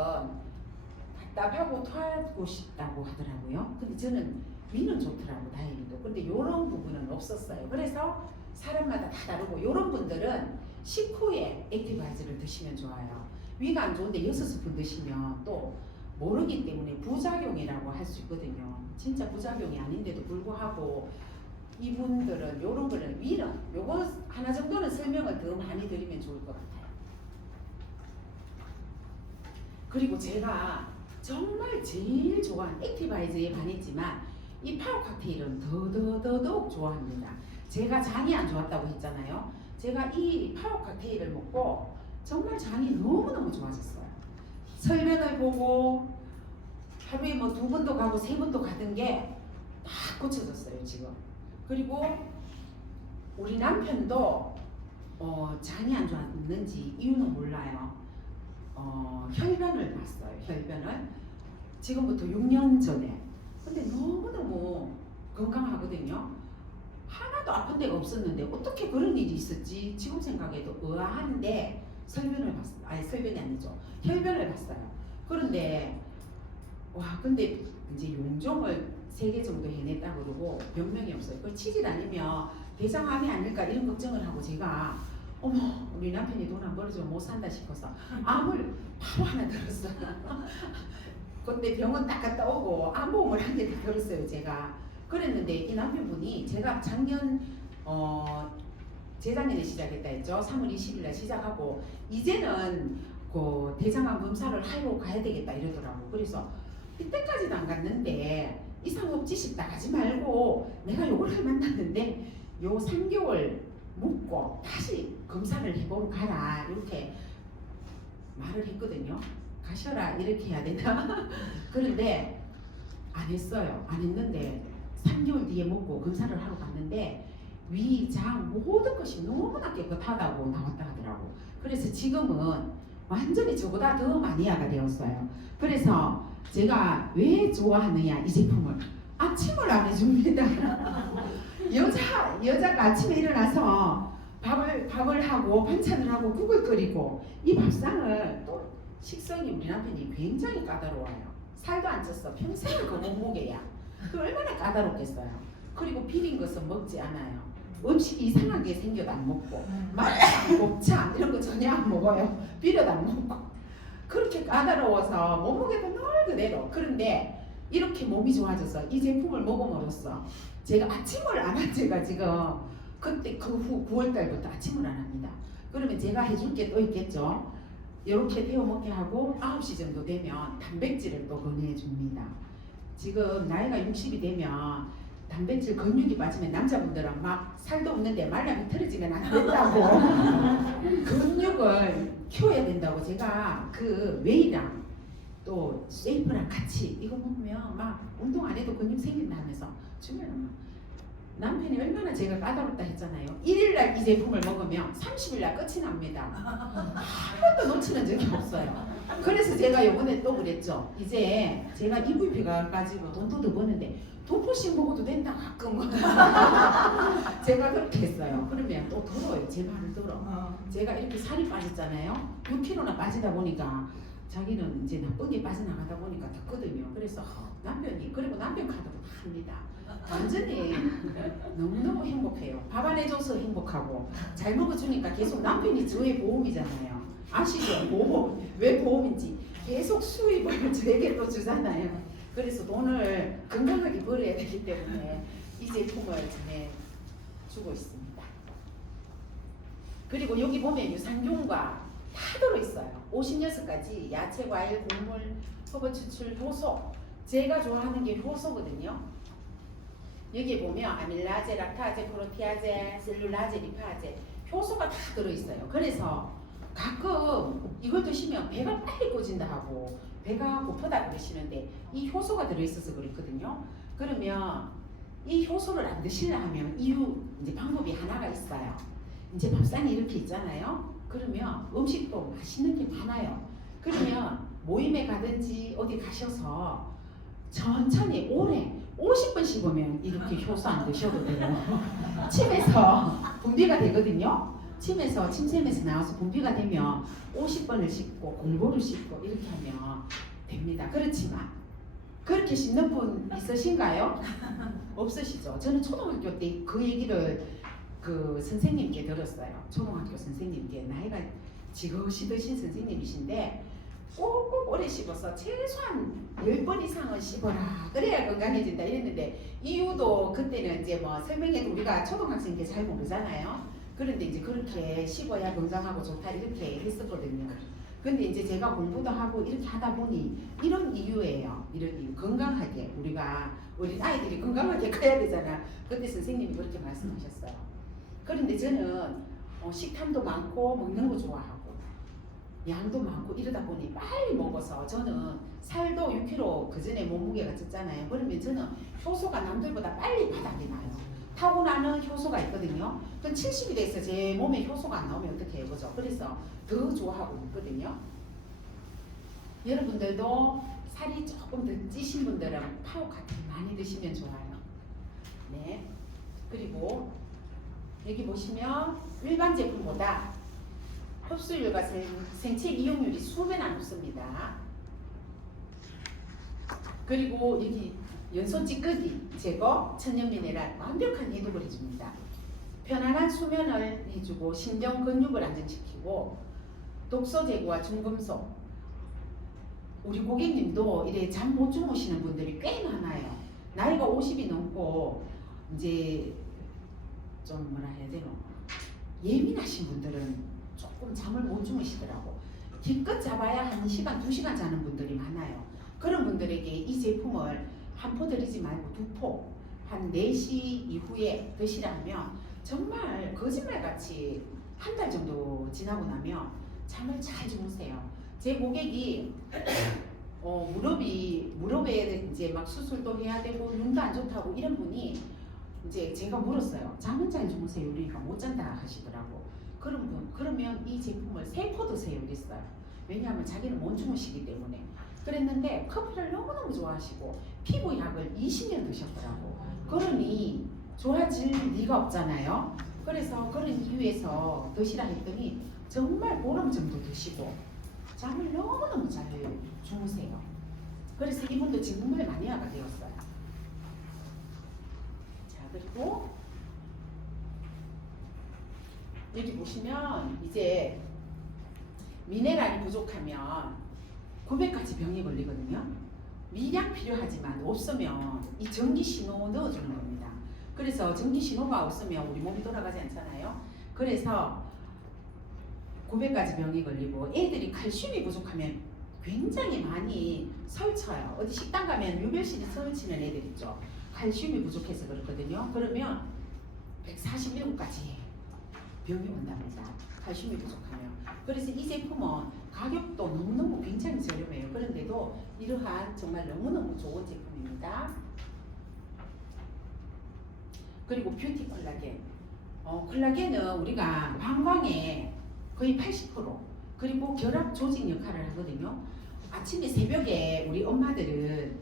답답하고 토하고 싶다고 하더라고요. 근데 저는 위는 좋더라고, 다행히도. 근데 요런 부분은 없었어요. 그래서 사람마다 다 다르고 요런 분들은 식후에 액티바이저를 드시면 좋아요. 위가 안 좋은데 6스푼 드시면 또 모르기 때문에 부작용이라고 할 수 있거든요. 진짜 부작용이 아닌데도 불구하고 이분들은 요런 거는 위는 요거 하나 정도는 설명을 더 많이 드리면 좋을 것 같아요. 그리고 제가 정말 제일 좋아하는 액티바이저에 반했지만 이 파워 칵테일은 더더욱 좋아합니다. 제가 장이 안 좋았다고 했잖아요. 제가 이 파워 칵테일을 먹고 정말 장이 너무너무 좋아졌어요. 설명을 보고 하루에 뭐 2번도 가고 3번도 가던 게 다 고쳐졌어요 지금. 그리고 우리 남편도 장이 안 좋았는지 이유는 몰라요. 혈변을 봤어요. 혈변을 지금부터 6년 전에. 근데 너무너무 건강하거든요. 하나도 아픈 데가 없었는데 어떻게 그런 일이 있었지? 지금 생각해도 의아한데 설변을 봤어요. 아니 설변이 아니죠. 혈변을 봤어요. 그런데 근데 이제 용종을 3개 정도 해냈다 그러고 병명이 없어요. 그 치질 아니면 대장암이 아닐까 이런 걱정을 하고 제가 우리 남편이 돈 안 벌어주면 못 산다 싶어서 암을 바로 하나 들었어요. 그때 병원 딱 갔다 오고 암보험을 한 개 더 들었어요 제가. 그랬는데 이 남편분이 제가 재작년에 시작했다 했죠. 3월 20일날 시작하고 이제는 그 대장암 검사를 하러 가야 되겠다 이러더라고. 그래서 이때까지도 안 갔는데 이상 없지 싶다 하지 말고 내가 요걸 만났는데 요 3개월 묵고 다시 검사를 해보러 가라 이렇게 말을 했거든요. 가셔라 이렇게 해야 되나? 그런데 안 했어요. 안 했는데 3개월 뒤에 먹고 검사를 하러 갔는데 위, 장 모든 것이 너무나 깨끗하다고 나왔다 하더라고. 그래서 지금은 완전히 저보다 더 마니아가 되었어요. 그래서 제가 왜 좋아하느냐 이 제품을 아침을 안 해줍니다. 여자가 아침에 일어나서 밥을 하고 반찬을 하고 국을 끓이고 이 밥상을 또 식성이 우리 남편이 굉장히 까다로워요. 살도 안 쪘어. 평생을 그 몸무게야. 그 얼마나 까다롭겠어요. 그리고 비린 것은 먹지 않아요. 음식이 이상하게 생겨도 안 먹고 마라탕, 곱창 이런 거 전혀 안 먹어요. 비려도 안 먹고 그렇게 까다로워서 몸무게도 늘 그대로. 그런데 이렇게 몸이 좋아져서 이 제품을 먹음으로써 제가 아침을 안 한 지가 지금 그때 그 후 9월달부터 아침을 안 합니다. 그러면 제가 해줄 게 또 있겠죠. 이렇게 데워 먹게 하고 9시 정도 되면 단백질을 또 권해 줍니다. 지금 나이가 60이 되면 단백질 근육이 빠지면 남자분들은 막 살도 없는데 말라 비틀어지면 안 된다고 근육을 키워야 된다고 제가 그 웨이랑 또 쉐이프랑 같이 이거 먹으면 막 운동 안 해도 근육 생긴다 하면서 주면 남편이 얼마나 제가 까다롭다 했잖아요. 1일날 이 제품을 먹으면 30일날 끝이 납니다. 한 번도 놓치는 적이 없어요. 그래서 제가 이번에 또 그랬죠. 이제 제가 EVP가 가지고 돈도 더 버는데 돈포씩 먹어도 된다 가끔. 제가 그렇게 했어요. 그러면 또 들어요. 제 말을 들어. 제가 이렇게 살이 빠졌잖아요. 6kg나 빠지다 보니까 자기는 이제 나쁜 게 빠져나가다 보니까 듣거든요. 그래서 남편이 그리고 남편 카드로 합니다. 완전히 너무너무 행복해요. 밥 안 해줘서 행복하고 잘 먹어주니까 계속 남편이 저의 보험이잖아요. 아시죠? 보험. 왜 보험인지 계속 수입을 저에게 또 주잖아요. 그래서 돈을 건강하게 벌어야 되기 때문에 이 제품을 주고 있습니다. 그리고 여기 보면 유산균과 다 들어있어요. 56가지 야채, 과일, 곡물, 허브 추출, 효소. 제가 좋아하는 게 효소거든요. 여기 보면 아밀라제, 락타제, 프로티아제, 셀룰라제, 리파제 효소가 다 들어있어요. 그래서 가끔 이걸 드시면 배가 빨리 꺼진다 하고 배가 고프다 그러시는데 이 효소가 들어있어서 그렇거든요. 그러면 이 효소를 안 드시려면 이제 방법이 하나가 있어요. 이제 밥상이 이렇게 있잖아요. 그러면 음식도 맛있는 게 많아요. 그러면 모임에 가든지 어디 가셔서 천천히 오래 50번 씹으면 이렇게 효소 안 드셔도 돼요. 침에서 분비가 되거든요. 침샘에서 나와서 분비가 되면 50번을 씹고 골고루 씹고 이렇게 하면 됩니다. 그렇지만 그렇게 씹는 분 있으신가요? 없으시죠? 저는 초등학교 때 그 얘기를 그 선생님께 들었어요. 초등학교 선생님께 나이가 지긋이 드신 선생님이신데 꼭꼭 오래 씹어서 최소한 10번 이상은 씹어라 그래야 건강해진다 이랬는데 이유도 그때는 이제 뭐 설명해도 우리가 초등학생인데 잘 모르잖아요. 그런데 이제 그렇게 씹어야 건강하고 좋다 이렇게 했었거든요. 근데 이제 제가 공부도 하고 이렇게 하다 보니 이런 이유예요. 이런 이유. 건강하게 우리 아이들이 건강하게 커야 되잖아. 그때 선생님이 그렇게 말씀하셨어요. 그런데 저는 식탐도 많고 먹는 거 좋아하고 양도 많고 이러다 보니 빨리 먹어서 저는 살도 6kg 그 전에 몸무게가 쪘잖아요. 그러면 저는 효소가 남들보다 빨리 바닥이 나요. 타고나는 효소가 있거든요. 그럼 70이 돼서 제 몸에 효소가 안 나오면 어떻게 해보죠? 그래서 더 좋아하고 있거든요. 여러분들도 살이 조금 더 찌신 분들은 파워카틴 많이 드시면 좋아요. 네. 그리고 여기 보시면 일반 제품보다 흡수율과 생체 이용률이 수배나 높습니다. 그리고 여기 연소 찌꺼기 제거, 천연 미네랄 완벽한 해독을 해줍니다. 편안한 수면을 해주고 신경 근육을 안정시키고 독소 제거와 중금속. 우리 고객님도 이래 잠 못 주무시는 분들이 꽤 많아요. 나이가 50이 넘고 이제 좀 뭐라 해야 되나 예민하신 분들은 조금 잠을 못 주무시더라고. 기껏 잡아야 1시간, 2시간 자는 분들이 많아요. 그런 분들에게 이 제품을 한 포 드리지 말고 2포 한 4시 이후에 드시라면 정말 거짓말같이 한 달 정도 지나고 나면 잠을 잘 주무세요. 제 고객이 무릎에 이제 막 수술도 해야 되고 눈도 안 좋다고 이런 분이 이제 제가 물었어요. 잠은 잘 주무세요? 그러니까 못 잔다 하시더라고. 그러면 이 제품을 3포 드세요 그랬어요. 왜냐하면 자기는 못 주무시기 때문에. 그랬는데 커피를 너무너무 좋아하시고 피부약을 20년 드셨더라고. 그러니 좋아질 리가 없잖아요. 그래서 그런 이유에서 드시라 했더니 정말 보름 정도 드시고 잠을 너무너무 잘 주무세요. 그래서 이분도 정말 마니아가 되었어요. 자, 그리고 여기 보시면 이제 미네랄이 부족하면 900가지 병이 걸리거든요. 미량 필요하지만 없으면 이 전기 신호 넣어주는 겁니다. 그래서 전기 신호가 없으면 우리 몸이 돌아가지 않잖아요. 그래서 900가지 병이 걸리고 애들이 칼슘이 부족하면 굉장히 많이 설쳐요. 어디 식당 가면 유별실이 설치는 애들 있죠. 칼슘이 부족해서 그렇거든요. 그러면 147가지 병이 온답니다. 칼슘이 부족하면. 그래서 이 제품은 가격도 너무너무 굉장히 저렴해요. 그런데도 이러한 정말 너무너무 좋은 제품입니다. 그리고 뷰티 콜라겐. 콜라겐은 우리가 방광에 거의 80% 그리고 결합 조직 역할을 하거든요. 아침에 새벽에 우리 엄마들은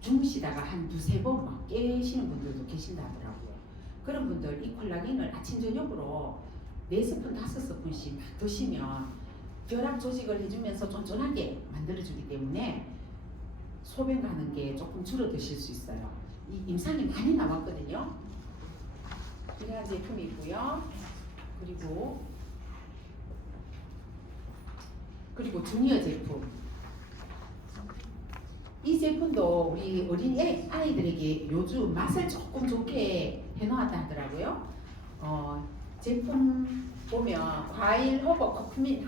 주무시다가 한 2-3번 막 깨시는 분들도 계신다 하더라고요. 그런 분들 이 콜라겐을 아침 저녁으로 4스푼 5스푼씩 막 드시면 결합 조직을 해주면서 쫀쫀하게 만들어주기 때문에 소변 가는 게 조금 줄어드실 수 있어요. 이 임상이 많이 나왔거든요. 이러한 제품이고요. 그리고 주니어 제품. 이 제품도 우리 어린 아이들에게 요즘 맛을 조금 좋게 해놓았다 하더라고요. 제품 보면 과일, 허브, 커피민,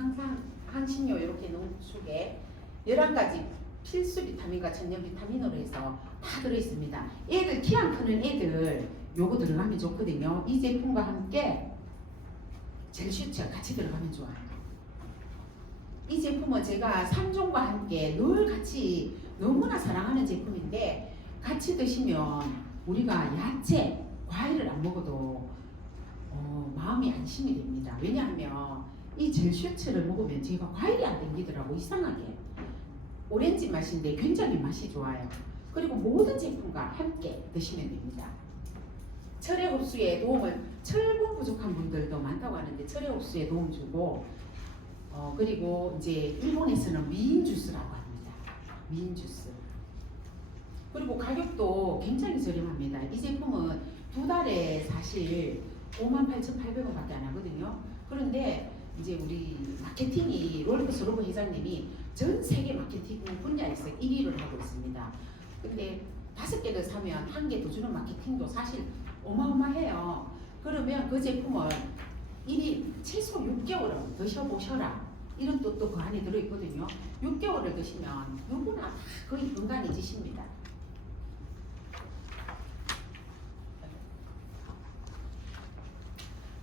항신료 이렇게 농축에 11가지 필수 비타민과 천연 비타민으로 해서 다 들어있습니다. 애들 키 안 크는 애들 요거 들어가면 좋거든요. 이 제품과 함께 젤슈츠 같이 들어가면 좋아요. 이 제품은 제가 3종과 함께 늘 같이 너무나 사랑하는 제품인데 같이 드시면 우리가 야채, 과일을 안 먹어도 마음이 안심이 됩니다. 왜냐하면 이 젤슈츠를 먹으면 제가 과일이 안 땡기더라고. 이상하게 오렌지 맛인데 굉장히 맛이 좋아요. 그리고 모든 제품과 함께 드시면 됩니다. 철의 흡수에 도움을, 철분 부족한 분들도 많다고 하는데 철의 흡수에 도움 주고 그리고 이제 일본에서는 미인 주스라고 합니다. 미인 주스. 그리고 가격도 굉장히 저렴합니다. 이 제품은 2달에 사실 58,800원밖에 안 하거든요. 그런데 이제 우리 마케팅이 롤커스 로브 회장님이 전 세계 마케팅 분야에서 1위를 하고 있습니다. 근데 5개를 사면 1개 더 주는 마케팅도 사실 어마어마해요. 그러면 그 제품을 최소 6개월은 드셔보셔라. 이런 뜻도 그 안에 들어있거든요. 6개월을 드시면 누구나 다 거의 건강해지십니다.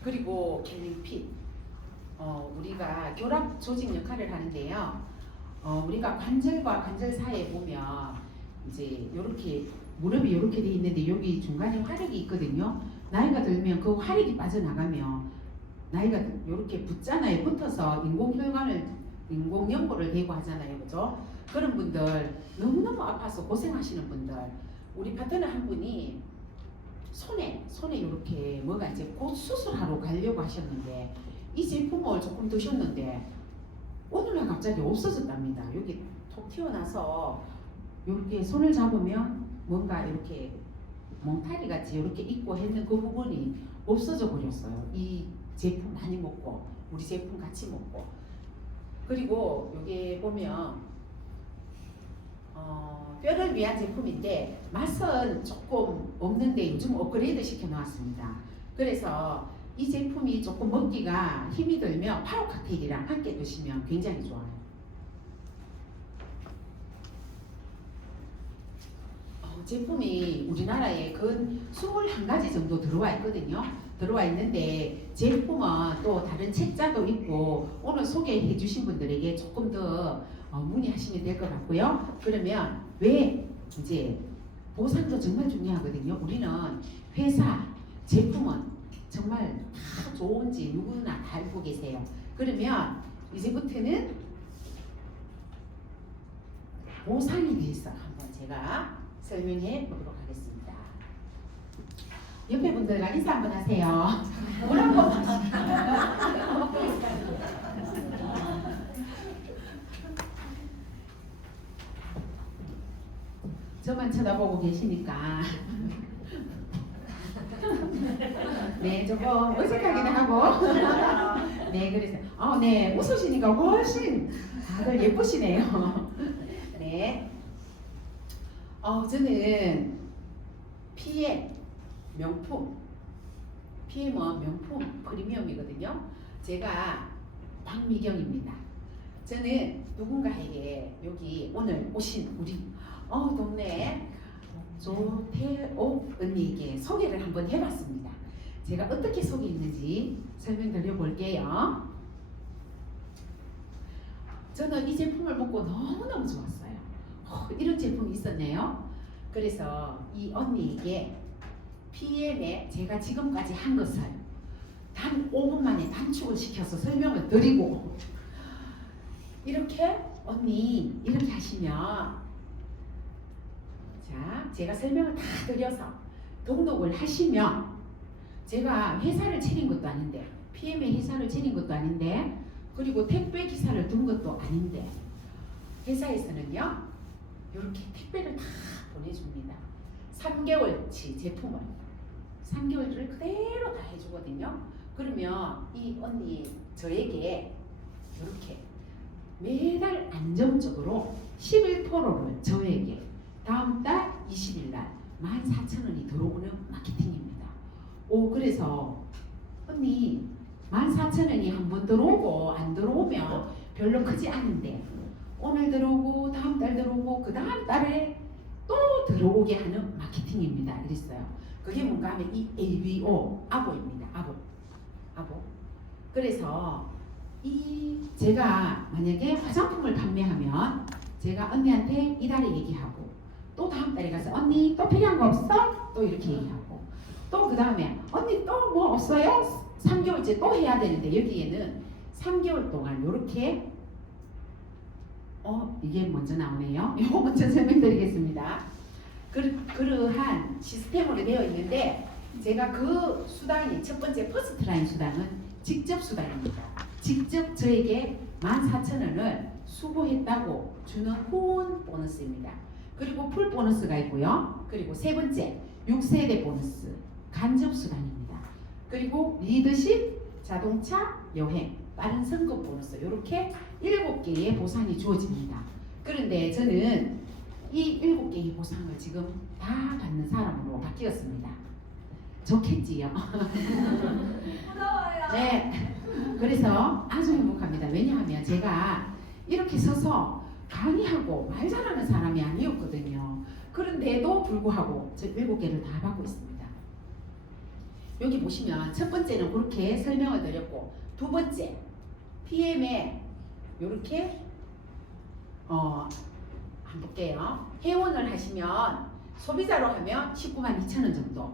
그리고 캘린핏. 우리가 결합 조직 역할을 하는데요. 우리가 관절과 관절 사이에 보면 이제 이렇게 무릎이 이렇게 돼 있는데 여기 중간에 활력이 있거든요. 나이가 들면 그 활력이 빠져나가면 나이가 이렇게 붙잖아요. 붙어서 인공연골을 대고 하잖아요. 그죠? 그런 분들 너무너무 아파서 고생하시는 분들 우리 파트너 한 분이 손에 이렇게 뭐가 이제 곧 수술하러 가려고 하셨는데 이 제품을 조금 드셨는데 오늘날 갑자기 없어졌답니다. 여기 톡 튀어나서 이렇게 손을 잡으면 뭔가 이렇게 몽타리 같이 이렇게 있고 했는 그 부분이 없어져 버렸어요. 이 제품 많이 먹고 우리 제품 같이 먹고. 그리고 여기 보면 뼈를 위한 제품인데 맛은 조금 없는데 요즘 업그레이드 시켜 놨습니다. 그래서 이 제품이 조금 먹기가 힘이 들면 파워 칵테일이랑 함께 드시면 굉장히 좋아요. 제품이 우리나라에 근 21가지 정도 들어와 있거든요. 들어와 있는데 제품은 또 다른 책자도 있고 오늘 소개해 주신 분들에게 조금 더 문의하시면 될 것 같고요. 그러면 왜 이제 보상도 정말 중요하거든요. 우리는 회사 제품은 정말 다 좋은지 누구나 다 알고 계세요. 그러면 이제부터는 보상에 대해서 한번 제가 설명해 보도록 하겠습니다. 옆에 분들과 인사 한번 하세요. 물 한번 저만 쳐다보고 계시니까 네 조금 어색하기도 하고 네 그래서 네 웃으시니까 훨씬 다들 예쁘시네요. 네 저는 PM 명품 PM은 명품 프리미엄이거든요. 제가 박미경입니다. 저는 누군가에게 여기 오늘 오신 우리 동네 조태옥 언니에게 소개를 한번 해봤습니다. 제가 어떻게 소개했는지 설명드려 볼게요. 저는 이 제품을 먹고 너무너무 좋았어요. 이런 제품이 있었네요. 그래서 이 언니에게 PM에 제가 지금까지 한 것을 단 5분 만에 단축을 시켜서 설명을 드리고 이렇게 언니 이렇게 하시면 자 제가 설명을 다 드려서 등록을 하시면 제가 회사를 차린 것도 아닌데 PM의 회사를 차린 것도 아닌데 그리고 택배 기사를 둔 것도 아닌데 회사에서는요 이렇게 택배를 다 보내줍니다. 3개월치 제품을 3개월을 그대로 다 해주거든요. 그러면 이 언니 저에게 이렇게 매달 안정적으로 11%를 저에게 다음 달 20일 날 14,000원이 들어오는 마케팅입니다. 그래서 언니 14,000원이 한 번 들어오고 안 들어오면 별로 크지 않은데 오늘 들어오고 다음 달 들어오고 그 다음 달에 또 들어오게 하는 마케팅입니다. 이랬어요. 그게 뭔가 하면 이 ABO 아보입니다. 아보. 그래서 제가 만약에 화장품을 판매하면 제가 언니한테 이달에 얘기하고 또 다음 달에 가서 언니 또 필요한 거 없어? 또 이렇게 얘기하고 또 그 다음에 언니 또 뭐 없어요? 3개월째 또 해야 되는데 여기에는 3개월 동안 이렇게 이게 먼저 나오네요. 이거 먼저 설명드리겠습니다. 그러한 시스템으로 되어 있는데 제가 그 수당이 첫 번째 퍼스트라인 수당은 직접 수당입니다. 직접 저에게 14,000원을 수고했다고 주는 후원 보너스입니다. 그리고 풀 보너스가 있고요. 그리고 세 번째 6세대 보너스 간접 수당입니다. 그리고 리더십, 자동차, 여행, 빠른 선거 보너스 이렇게 7개의 보상이 주어집니다. 그런데 저는 이 7개의 보상을 지금 다 받는 사람으로 바뀌었습니다. 좋겠지요? 부러워요. 네. 그래서 아주 행복합니다. 왜냐하면 제가 이렇게 서서 강의하고 말 잘하는 사람이 아니었거든요. 그런데도 불구하고 저 7개를 다 받고 있습니다. 여기 보시면 첫 번째는 그렇게 설명을 드렸고 두 번째 PM에 이렇게 한번 볼게요. 회원을 하시면 소비자로 하면 192,000원 정도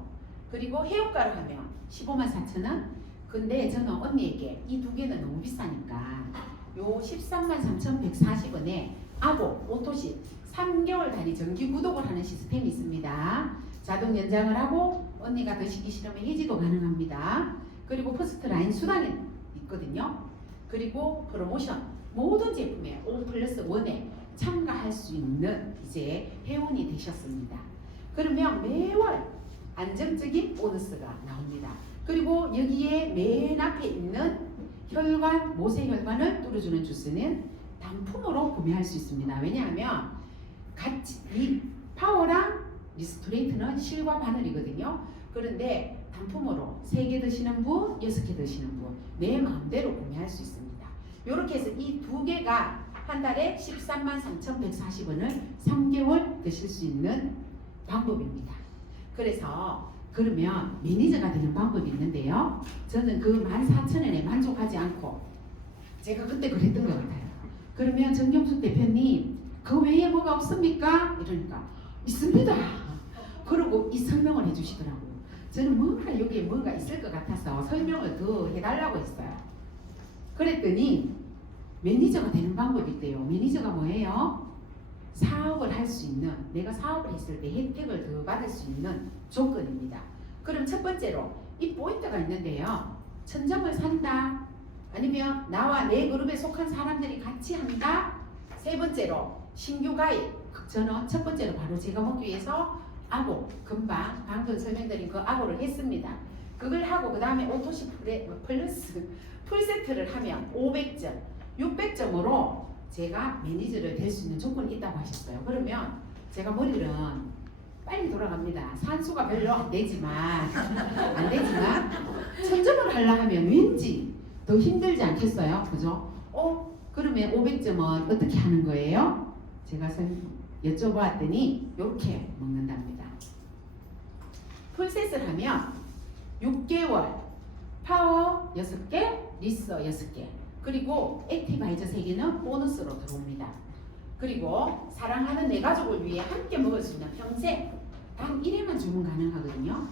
그리고 회원가로 하면 154,000원 근데 저는 언니에게 이 두 개는 너무 비싸니까 요 133,140원에 아보 오토십 3개월 단위 정기 구독을 하는 시스템이 있습니다. 자동 연장을 하고 언니가 더 시기 싫으면 해지도 가능합니다. 그리고 퍼스트라인 수당이 있거든요. 그리고 프로모션 모든 제품에 5+1에 참가할 수 있는 이제 회원이 되셨습니다. 그러면 매월 안정적인 보너스가 나옵니다. 그리고 여기에 맨 앞에 있는 혈관, 모세혈관을 뚫어주는 주스는 단품으로 구매할 수 있습니다. 왜냐하면 같이 이 파워랑 리스토레이트는 실과 바늘이거든요. 그런데 단품으로 3개 드시는 분, 6개 드시는 분, 내 마음대로 구매할 수 있습니다. 이렇게 해서 이 두 개가 한 달에 133,140원을 3개월 드실 수 있는 방법입니다. 그래서 그러면 매니저가 되는 방법이 있는데요. 저는 그 14,000원에 만족하지 않고 제가 그때 그랬던 것 같아요. 그러면 정경숙 대표님 그 외에 뭐가 없습니까? 이러니까 있습니다. 그러고 이 설명을 해주시더라고요. 저는 뭔가 여기에 뭔가 있을 것 같아서 설명을 더 해달라고 했어요. 그랬더니 매니저가 되는 방법이 있대요. 매니저가 뭐예요? 사업을 할 수 있는, 내가 사업을 했을 때 혜택을 더 받을 수 있는 조건입니다. 그럼 첫 번째로 이 포인트가 있는데요. 천점을 산다, 아니면 나와 내 그룹에 속한 사람들이 같이 한다. 세 번째로 신규 가입. 저는 첫 번째로 바로 제가 먹기 위해서 아고, 금방 방금 설명드린 그 아고를 했습니다. 그걸 하고 그 다음에 오토시 플러스 풀세트를 하면 500점, 600점으로 제가 매니저를 될 수 있는 조건이 있다고 하셨어요. 그러면 제가 머리는 빨리 돌아갑니다. 산수가 별로 안 되지만 1000점을 하려 하면 왠지 더 힘들지 않겠어요? 그죠? 그러면 500점은 어떻게 하는 거예요? 제가 여쭤보았더니 이렇게 먹는답니다. 풀셋을 하면 6개월 파워 6개, 리서 6개, 그리고 액티바이저 3개는 보너스로 들어옵니다. 그리고 사랑하는 내 가족을 위해 함께 먹을 수 있는 평생 단 1회만 주문 가능하거든요.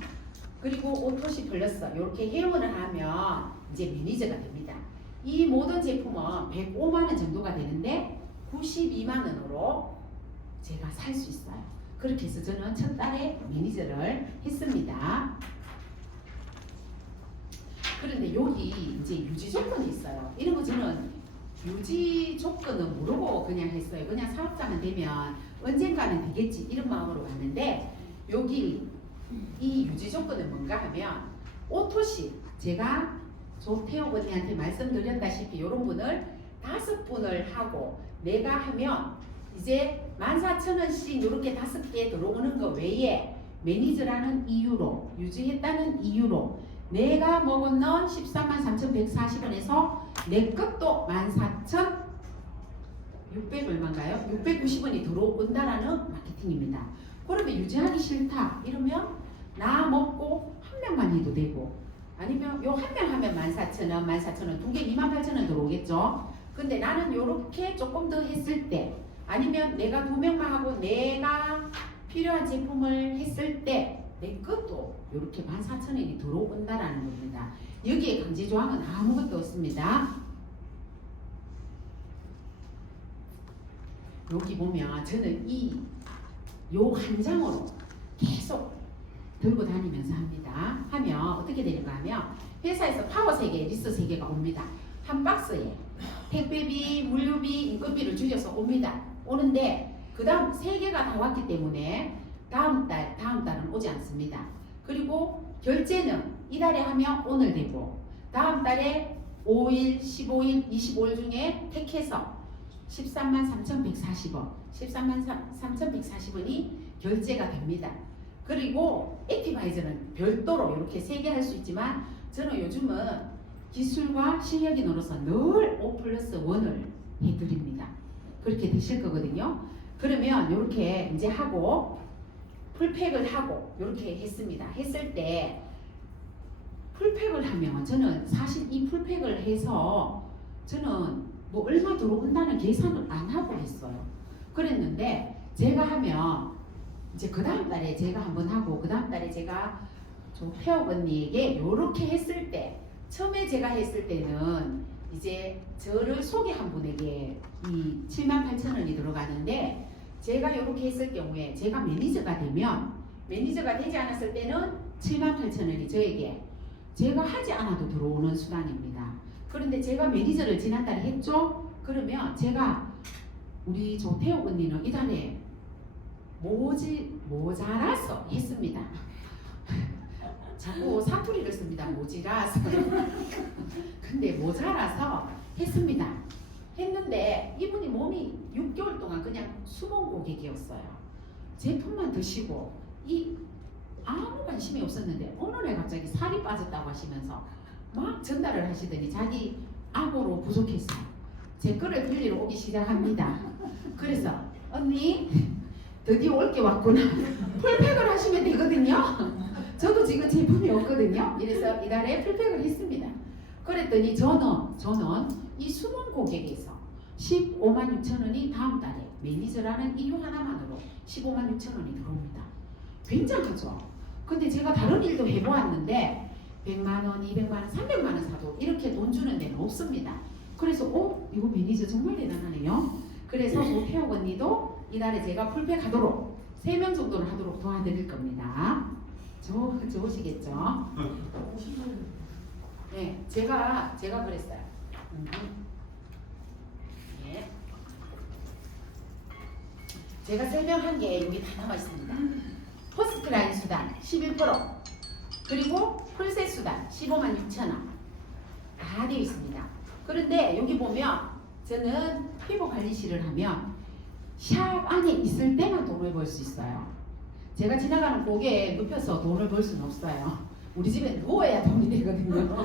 그리고 오토시 플러스 이렇게 회원을 하면 이제 매니저가 됩니다. 이 모든 제품은 105만 원 정도가 되는데 92만 원으로 제가 살 수 있어요. 그렇게 해서 저는 첫 달에 매니저를 했습니다. 그런데 여기 이제 유지 조건이 있어요. 이런 거 저는 유지 조건은 모르고 그냥 했어요. 그냥 사업자만 되면 언젠가는 되겠지 이런 마음으로 갔는데, 여기 이 유지 조건은 뭔가 하면 오토시, 제가 조태옥 언니한테 말씀드렸다시피 이런 분을 5분을 하고 내가 하면 이제 14,000원씩 이렇게 5개 들어오는 거 외에 매니저라는 이유로, 유지했다는 이유로 내가 먹은 넌 133,140원에서 내 것도 14,600 얼마인가요? 690원이 들어온다라는 마케팅입니다. 그러면 유지하기 싫다 이러면 나 먹고 한 명만 해도 되고, 아니면 요 한 명 하면 14,000원, 14,000원 두 개 28,000원 들어오겠죠. 근데 나는 요렇게 조금 더 했을 때, 아니면 내가 2명만 하고 내가 필요한 제품을 했을 때 내 것도 이렇게 14,000원이 들어온다라는 겁니다. 여기에 강제조항은 아무것도 없습니다. 여기 보면 저는 요 한 장으로 계속 들고 다니면서 합니다. 하면 어떻게 되는가 하면 회사에서 파워 3개, 리스 3개가 옵니다. 한 박스에 택배비, 물류비, 인건비를 줄여서 옵니다. 오는데 그 다음 3개가 다 왔기 때문에 다음 달은 오지 않습니다. 그리고 결제는 이달에 하면 오늘 되고, 다음 달에 5일, 15일, 25일 중에 택해서 133,140원, 133,140원이 결제가 됩니다. 그리고 액티바이저는 별도로 이렇게 3개 할 수 있지만 저는 요즘은 기술과 실력이 늘어서 늘 5+1을 해드립니다. 그렇게 되실 거거든요. 그러면 이렇게 이제 하고 풀팩을 하고 이렇게 했습니다. 했을 때 풀팩을 하면 저는 사실 이 풀팩을 해서 저는 뭐 얼마 들어온다는 계산을 안 하고 했어요. 그랬는데 제가 하면 이제 그 다음 달에 제가 한번 하고 그 다음 달에 제가 좀 태옥 언니에게 이렇게 했을 때, 처음에 제가 했을 때는 이제 저를 소개한 분에게 이 78,000원이 들어가는데, 제가 이렇게 했을 경우에 제가 매니저가 되면, 매니저가 되지 않았을 때는 78,000원이 저에게 제가 하지 않아도 들어오는 수단입니다. 그런데 제가 매니저를 지난달에 했죠? 그러면 제가 우리 조태옥 언니는 이달에 모자라서 했습니다. 자꾸 사투리를 씁니다. 모자라서. 근데 모자라서 했습니다. 했는데 이분이 몸이 6개월 동안 그냥 숨은 고객이었어요. 제품만 드시고 아무 관심이 없었는데 어느 날 갑자기 살이 빠졌다고 하시면서 막 전달을 하시더니 자기 암으로 부족했어요. 제 거를 빌리러 오기 시작합니다. 그래서 언니 드디어 올 게 왔구나. 풀팩을 하시면 되거든요. 저도 지금 제품이 없거든요. 이래서 이달에 풀팩을 했습니다. 그랬더니 저는 이 숨은 고객에서 15만 6천 원이 다음 달에 매니저라는 이유 하나만으로 15만 6천 원이 들어옵니다. 굉장하죠. 근데 제가 다른 일도 해보았는데 100만 원, 200만 원, 300만 원 사도 이렇게 돈 주는 데는 없습니다. 그래서 이거 매니저 정말 대단하네요. 그래서 태옥 언니도 이달에 제가 풀백 하도록 3명 정도는 하도록 도와드릴 겁니다. 좋으시겠죠? 네, 제가 그랬어요. 네. 제가 설명한 게 여기 다 남아 있습니다. 포스트라인 수당 11%, 그리고 풀셋 수당 15만 6천 원 다 되어 있습니다. 그런데 여기 보면 저는 피부 관리실을 하면 샵 안에 있을 때만 돈을 벌 수 있어요. 제가 지나가는 고개에 눕혀서 돈을 벌 수는 없어요. 우리 집에 누워야 돈이 되거든요.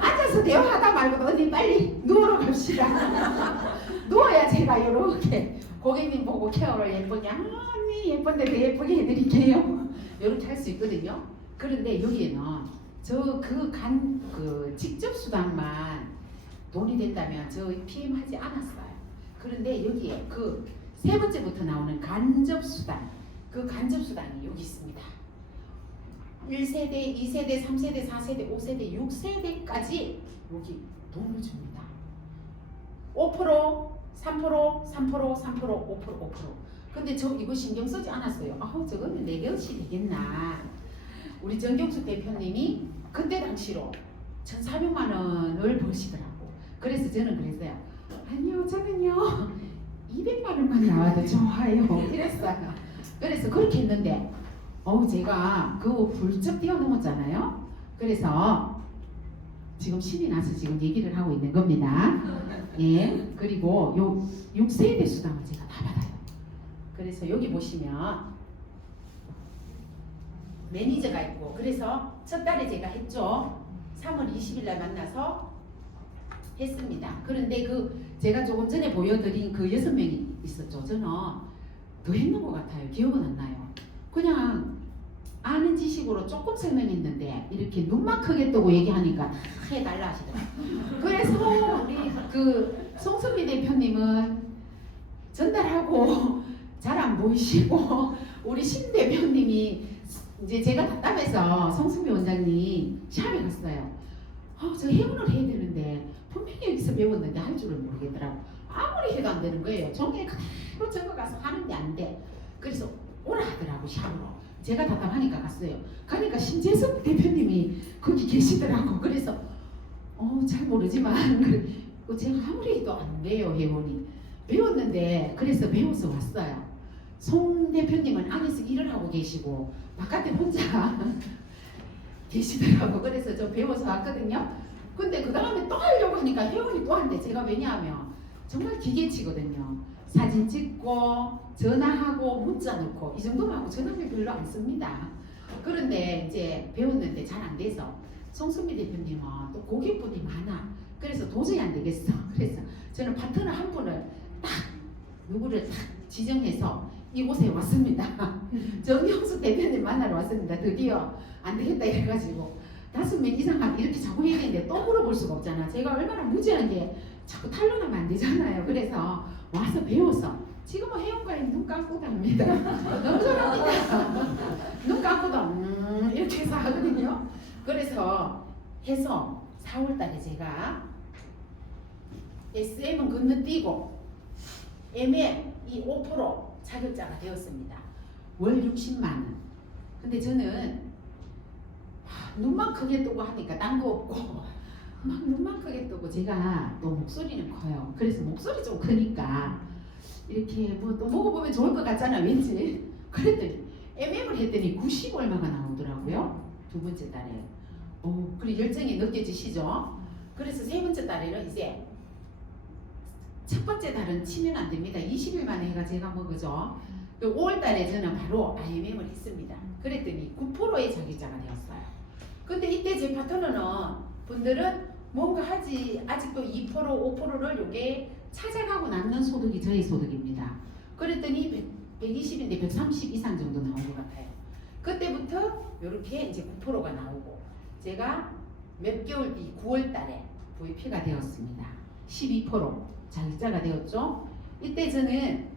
앉아서 대화하다 말고 언니 빨리 누우러 갑시다. 누워야 제가 이렇게 고객님 보고 케어를 예쁘게 언니 예쁜데 더 예쁘게 해드릴게요. 이렇게 할 수 있거든요. 그런데 여기에는 그 직접 수당만 돈이 된다면 저희 PM 하지 않았어요. 그런데 여기에 그 세 번째부터 나오는 간접 수당, 그 간접 수당이 여기 있습니다. 1세대, 2세대, 3세대, 4세대, 5세대, 6세대까지 여기 돈을 줍니다. 5%, 3%, 3%, 3%, 5%, 5%. 근데 저 이거 신경 쓰지 않았어요. 저거는 내 것이 되겠나. 우리 정경수 대표님이 그때 당시로 1,400만 원을 버시더라고. 그래서 저는 그랬어요. 아니요, 저는요 200만 원만 나와도 좋아요. 이랬어요. 그래서 그렇게 했는데 제가 그거 훌쩍 뛰어넘었잖아요. 그래서 지금 신이 나서 지금 얘기를 하고 있는 겁니다. 예. 그리고 요 6세대 수당을 제가 다 받아요. 그래서 여기 보시면 매니저가 있고, 그래서 첫 달에 제가 했죠. 3월 20일 날 만나서 했습니다. 그런데 제가 조금 전에 보여드린 그 6명이 있었죠. 저는 더 했는 것 같아요. 기억은 안 나요. 그냥 아는 지식으로 조금 설명했는데 이렇게 눈만 크게 뜨고 얘기하니까 해달라 하시더라고요. 그래서 우리 송선미 대표님은 전달하고 잘 안 보이시고, 우리 신 대표님이 이제 제가 답답해서 송선미 원장님 샵에 갔어요. 저 회원을 해야 되는데 분명히 여기서 배웠는데 할 줄을 모르겠더라고. 아무리 해도 안 되는 거예요. 종이에 그대로 적어가서 하는데 안 돼. 그래서 오라 하더라고, 샵으로. 제가 답답하니까 갔어요. 가니까 신재석 대표님이 거기 계시더라고. 그래서 잘 모르지만 제가 아무리 해도 안 돼요, 회원이. 배웠는데 그래서 배워서 왔어요. 송 대표님은 안에서 일을 하고 계시고 바깥에 혼자 계시더라고. 그래서 저 배워서 왔거든요. 근데 그 다음에 또 하려고 하니까 회원이 또 한대. 제가 왜냐하면 정말 기계치거든요. 사진 찍고 전화하고 문자 넣고 이 정도만 하고 전화를 별로 안 씁니다. 그런데 이제 배웠는데 잘 안 돼서 송수미 대표님은 또 고객분이 많아. 그래서 도저히 안 되겠어. 그래서 저는 파트너 한 분을 누구를 딱 지정해서 이곳에 왔습니다. 정경수 대표님 만나러 왔습니다. 드디어 안 되겠다 이래가지고 5명 이상 이렇게 자꾸 해야 되는데 또 물어볼 수가 없잖아. 제가 얼마나 무지한 게 자꾸 탄로나면 안 되잖아요. 그래서 와서 배워서 지금은 회원가에 눈 감고도 합니다. 너무 잘합니다. 눈 감고도 이렇게 해서 하거든요. 그래서 해서 4월달에 제가 SM은 건너뛰고 MM 이 5% 자격자가 되었습니다. 월 60만 원. 근데 저는 눈만 크게 뜨고 하니까 딴 거 없고 막 눈만 크게 뜨고 제가 또 목소리는 커요. 그래서 목소리 좀 크니까 이렇게 뭐 또 먹어보면 좋을 것 같잖아, 왠지. 그랬더니 MM을 했더니 90 얼마가 나오더라고요. 두 번째 달에. 그리고 열정이 느껴지시죠? 그래서 세 번째 달에는 이제 첫 번째 달은 치면 안 됩니다. 20일 만에 해가 제가 먹어죠. 5월 달에 저는 바로 IMM을 했습니다. 그랬더니 9%의 자격자가 되었어요. 근데 이때 제 파트너는 분들은 뭔가 하지 아직도 2% 5%를 요게 찾아가고 남는 소득이 저의 소득입니다. 그랬더니 120인데 130 이상 정도 나온 것 같아요. 그때부터 이렇게 이제 9%가 나오고 제가 몇 개월 뒤 9월 달에 VP가 되었습니다. 12% 자격자가 되었죠. 이때 저는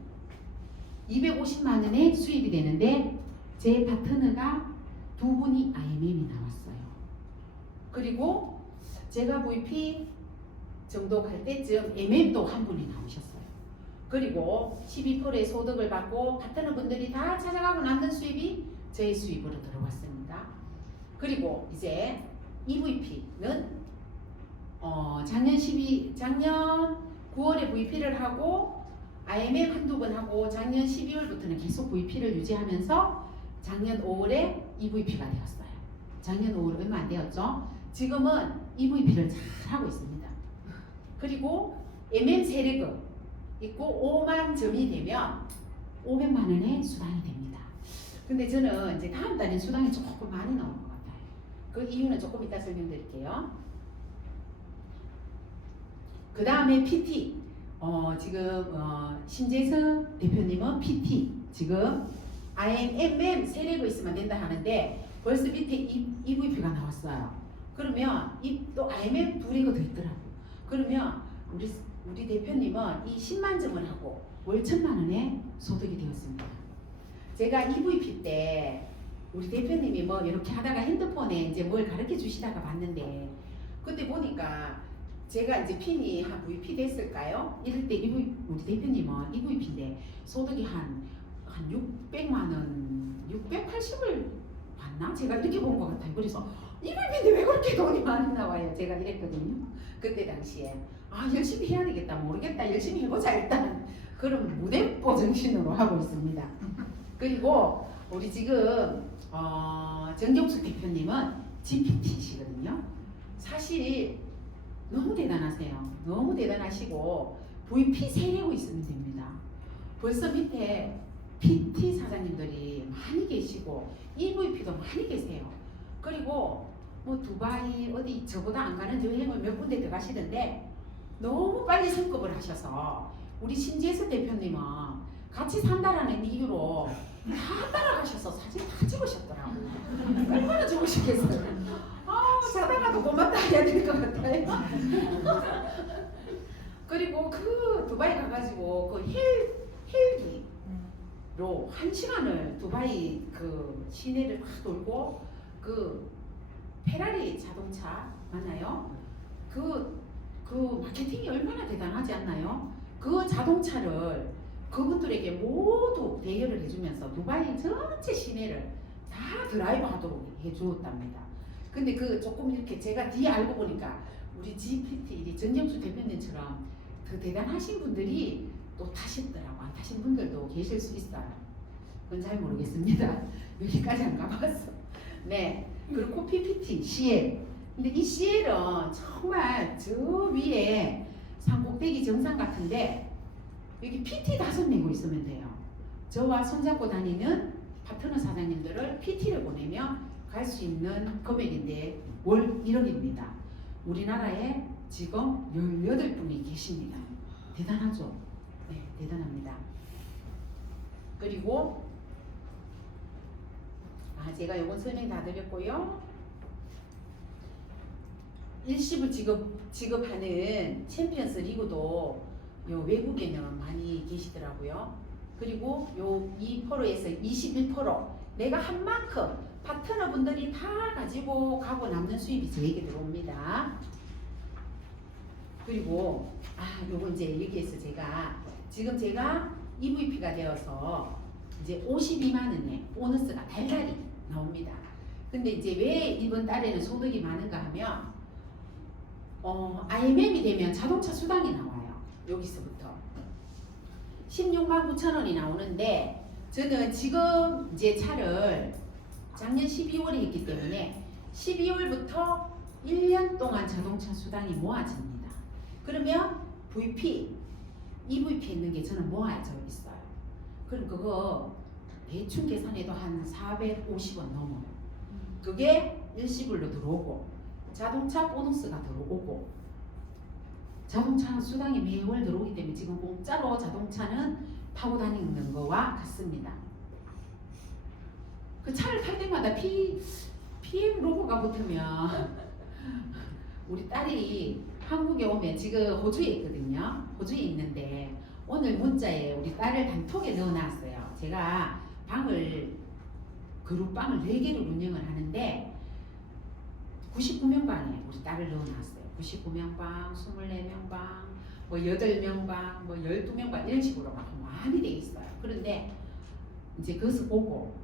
250만 원의 수입이 되는데 제 파트너가 두 분이 IMM이 나왔어요. 그리고 제가 VP 정도 갈 때쯤 MM도 한 분이 나오셨어요. 그리고 12%의 소득을 받고 파트너 분들이 다 찾아가고 남는 수입이 제 수입으로 들어왔습니다. 그리고 이제 EVP는 작년 9월에 VP를 하고 IMM 한두 번 하고 작년 12월부터는 계속 VP를 유지하면서 작년 5월에 EVP가 되었어요. 작년 5월 얼마 안 되었죠. 지금은 EVP를 잘 하고 있습니다. 그리고 MM 세리금 있고 5만 점이 되면 500만 원의 수당이 됩니다. 근데 저는 이제 다음 달엔 수당이 조금 많이 나올 것 같아요. 그 이유는 조금 이따 설명드릴게요. 그 다음에 PT. 지금 신재석 대표님은 PT 지금 IMM 세리고 있으면 된다 하는데 벌써 밑에 EVP가 나왔어요. 그러면 또 IMM 두 개가 더 있더라고. 그러면 우리 대표님은 이 10만 점을 하고 월 1,000만 원의 소득이 되었습니다. 제가 EVP 때 우리 대표님이 뭐 이렇게 하다가 핸드폰에 이제 뭘 가르쳐 주시다가 봤는데 그때 보니까 제가 이제 핀이 한 VP 됐을까요? 이럴 때 우리 대표님은 EVP인데 소득이 한 600만 원, 680을 받나? 제가 이렇게 본 것 같아요. 그래서 EVP인데 왜 그렇게 돈이 많이 나와요? 제가 이랬거든요. 그때 당시에 열심히 해야 되겠다. 모르겠다. 열심히 해보자 일단. 그럼 무대뽀 정신으로 하고 있습니다. 그리고 우리 지금 정경수 대표님은 GPT시거든요. 사실 너무 대단하세요. 너무 대단하시고 VP 세내고 있으면 됩니다. 벌써 밑에 PT 사장님들이 많이 계시고 EVP도 많이 계세요. 그리고 뭐 두바이 어디 저보다 안 가는 여행을 몇 군데 들어가시던데 너무 빨리 성급을 하셔서 우리 신재석 대표님은 같이 산다라는 이유로 다 따라가셔서 사진 다 찍으셨더라고요. 얼마나 좋으시겠어요. 자다가도 고맙다 해야 될 것 같아요. 그리고 그 두바이 가가지고 그 헬기로 1시간을 두바이 그 시내를 막 돌고 그 페라리 자동차 맞나요? 그 마케팅이 얼마나 대단하지 않나요? 그 자동차를 그분들에게 모두 대여를 해주면서 두바이 전체 시내를 다 드라이브 하도록 해주었답니다. 근데 그 조금 이렇게 제가 뒤에 알고 보니까 우리 GPT 정경수 대표님처럼 그 대단하신 분들이 또 타셨더라고. 안 타신 분들도 계실 수 있어요. 그건 잘 모르겠습니다. 여기까지 안 가봤어. 네. 그리고 PPT, CL. 근데 이 CL은 정말 저 위에 산꼭대기 정상 같은데 여기 PT 5명 있으면 돼요. 저와 손잡고 다니는 파트너 사장님들을 PT를 보내면 갈 수 있는 금액인데 월 1억입니다. 우리나라에 지금 18분이 계십니다. 대단하죠? 네, 대단합니다. 그리고 제가 요건 설명 다 드렸고요. 일시불 지급하는 챔피언스 리그도 요 외국에는 많이 계시더라고요. 그리고 요 2%에서 21% 내가 한 만큼 파트너 분들이 다 가지고 가고 남는 수입이 저에게 들어옵니다. 그리고 요거 이제 여기에서 지금 제가 EVP가 되어서 이제 52만 원의 보너스가 달달이 나옵니다. 근데 이제 왜 이번 달에는 소득이 많은가 하면 IMM이 되면 자동차 수당이 나와요. 여기서부터 16만 9천 원이 나오는데 저는 지금 이제 차를 작년 12월에 했기 때문에 12월부터 1년 동안 자동차 수당이 모아집니다. 그러면 VP, EVP 있는 게 저는 모아져 있어요. 그럼 그거 대충 계산해도 한 450원 넘어요. 그게 일시불로 들어오고 자동차 보너스가 들어오고 자동차 수당이 매월 들어오기 때문에 지금 공짜로 자동차는 타고 다니는 거와 같습니다. 그 차를 탈 때마다 PM 로고가 붙으면 우리 딸이 한국에 오면 지금 호주에 있거든요. 호주에 있는데 오늘 문자에 우리 딸을 단톡에 넣어놨어요. 제가 그룹방을 4개를 운영을 하는데 99명 방에 우리 딸을 넣어놨어요. 99명 방, 24명 방, 뭐 8명 방, 뭐 12명 방 이런 식으로 막 많이 돼 있어요. 그런데 이제 그것을 보고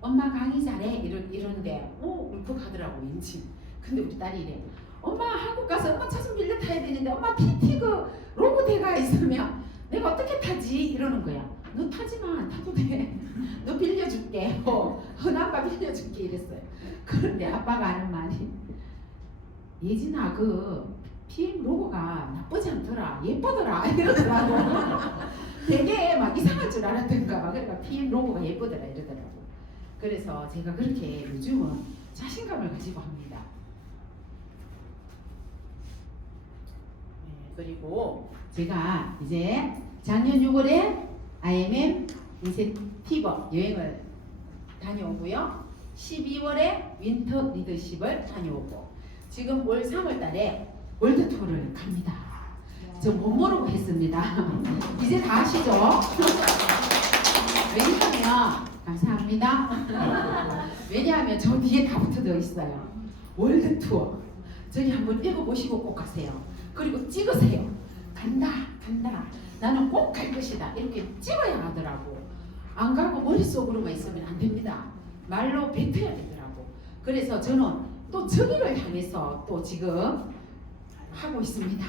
엄마 강의 잘해 이러는데 울컥하더라고 왠지. 근데 우리 딸이 이래. 엄마 한국 가서 엄마 차 좀 빌려 타야 되는데 엄마 PT 그 로봇대가 있으면 내가 어떻게 타지? 이러는 거야. 너 타지 마. 안 타도 돼. 너 빌려줄게. 흔아빠 빌려줄게 이랬어요. 그런데 아빠가 하는 말이 예진아 그 PM 로고가 나쁘지 않더라. 예쁘더라. 이러더라고. 되게 막 이상할 줄 알았던가. 그러니까 PM 로고가 예쁘더라 이러더라고. 그래서 제가 그렇게 요즘은 자신감을 가지고 합니다. 네, 그리고 제가 이제 작년 6월에 IMM 인센티브 여행을 다녀오고요. 12월에 윈터 리더십을 다녀오고 지금 올 3월 달에 월드 투어를 갑니다. 저 못 모르고 했습니다. 이제 다 아시죠? 왜냐하면 감사합니다. 왜냐하면 저 뒤에 다 붙어져 있어요. 월드 투어. 저기 한번 읽어보시고 꼭 가세요. 그리고 찍으세요. 간다. 나는 꼭 갈 것이다. 이렇게 찍어야 하더라고. 안 가고 머릿속으로만 있으면 안 됩니다. 말로 뱉어야 되더라고. 그래서 저는 또 저기를 향해서 또 지금 하고 있습니다.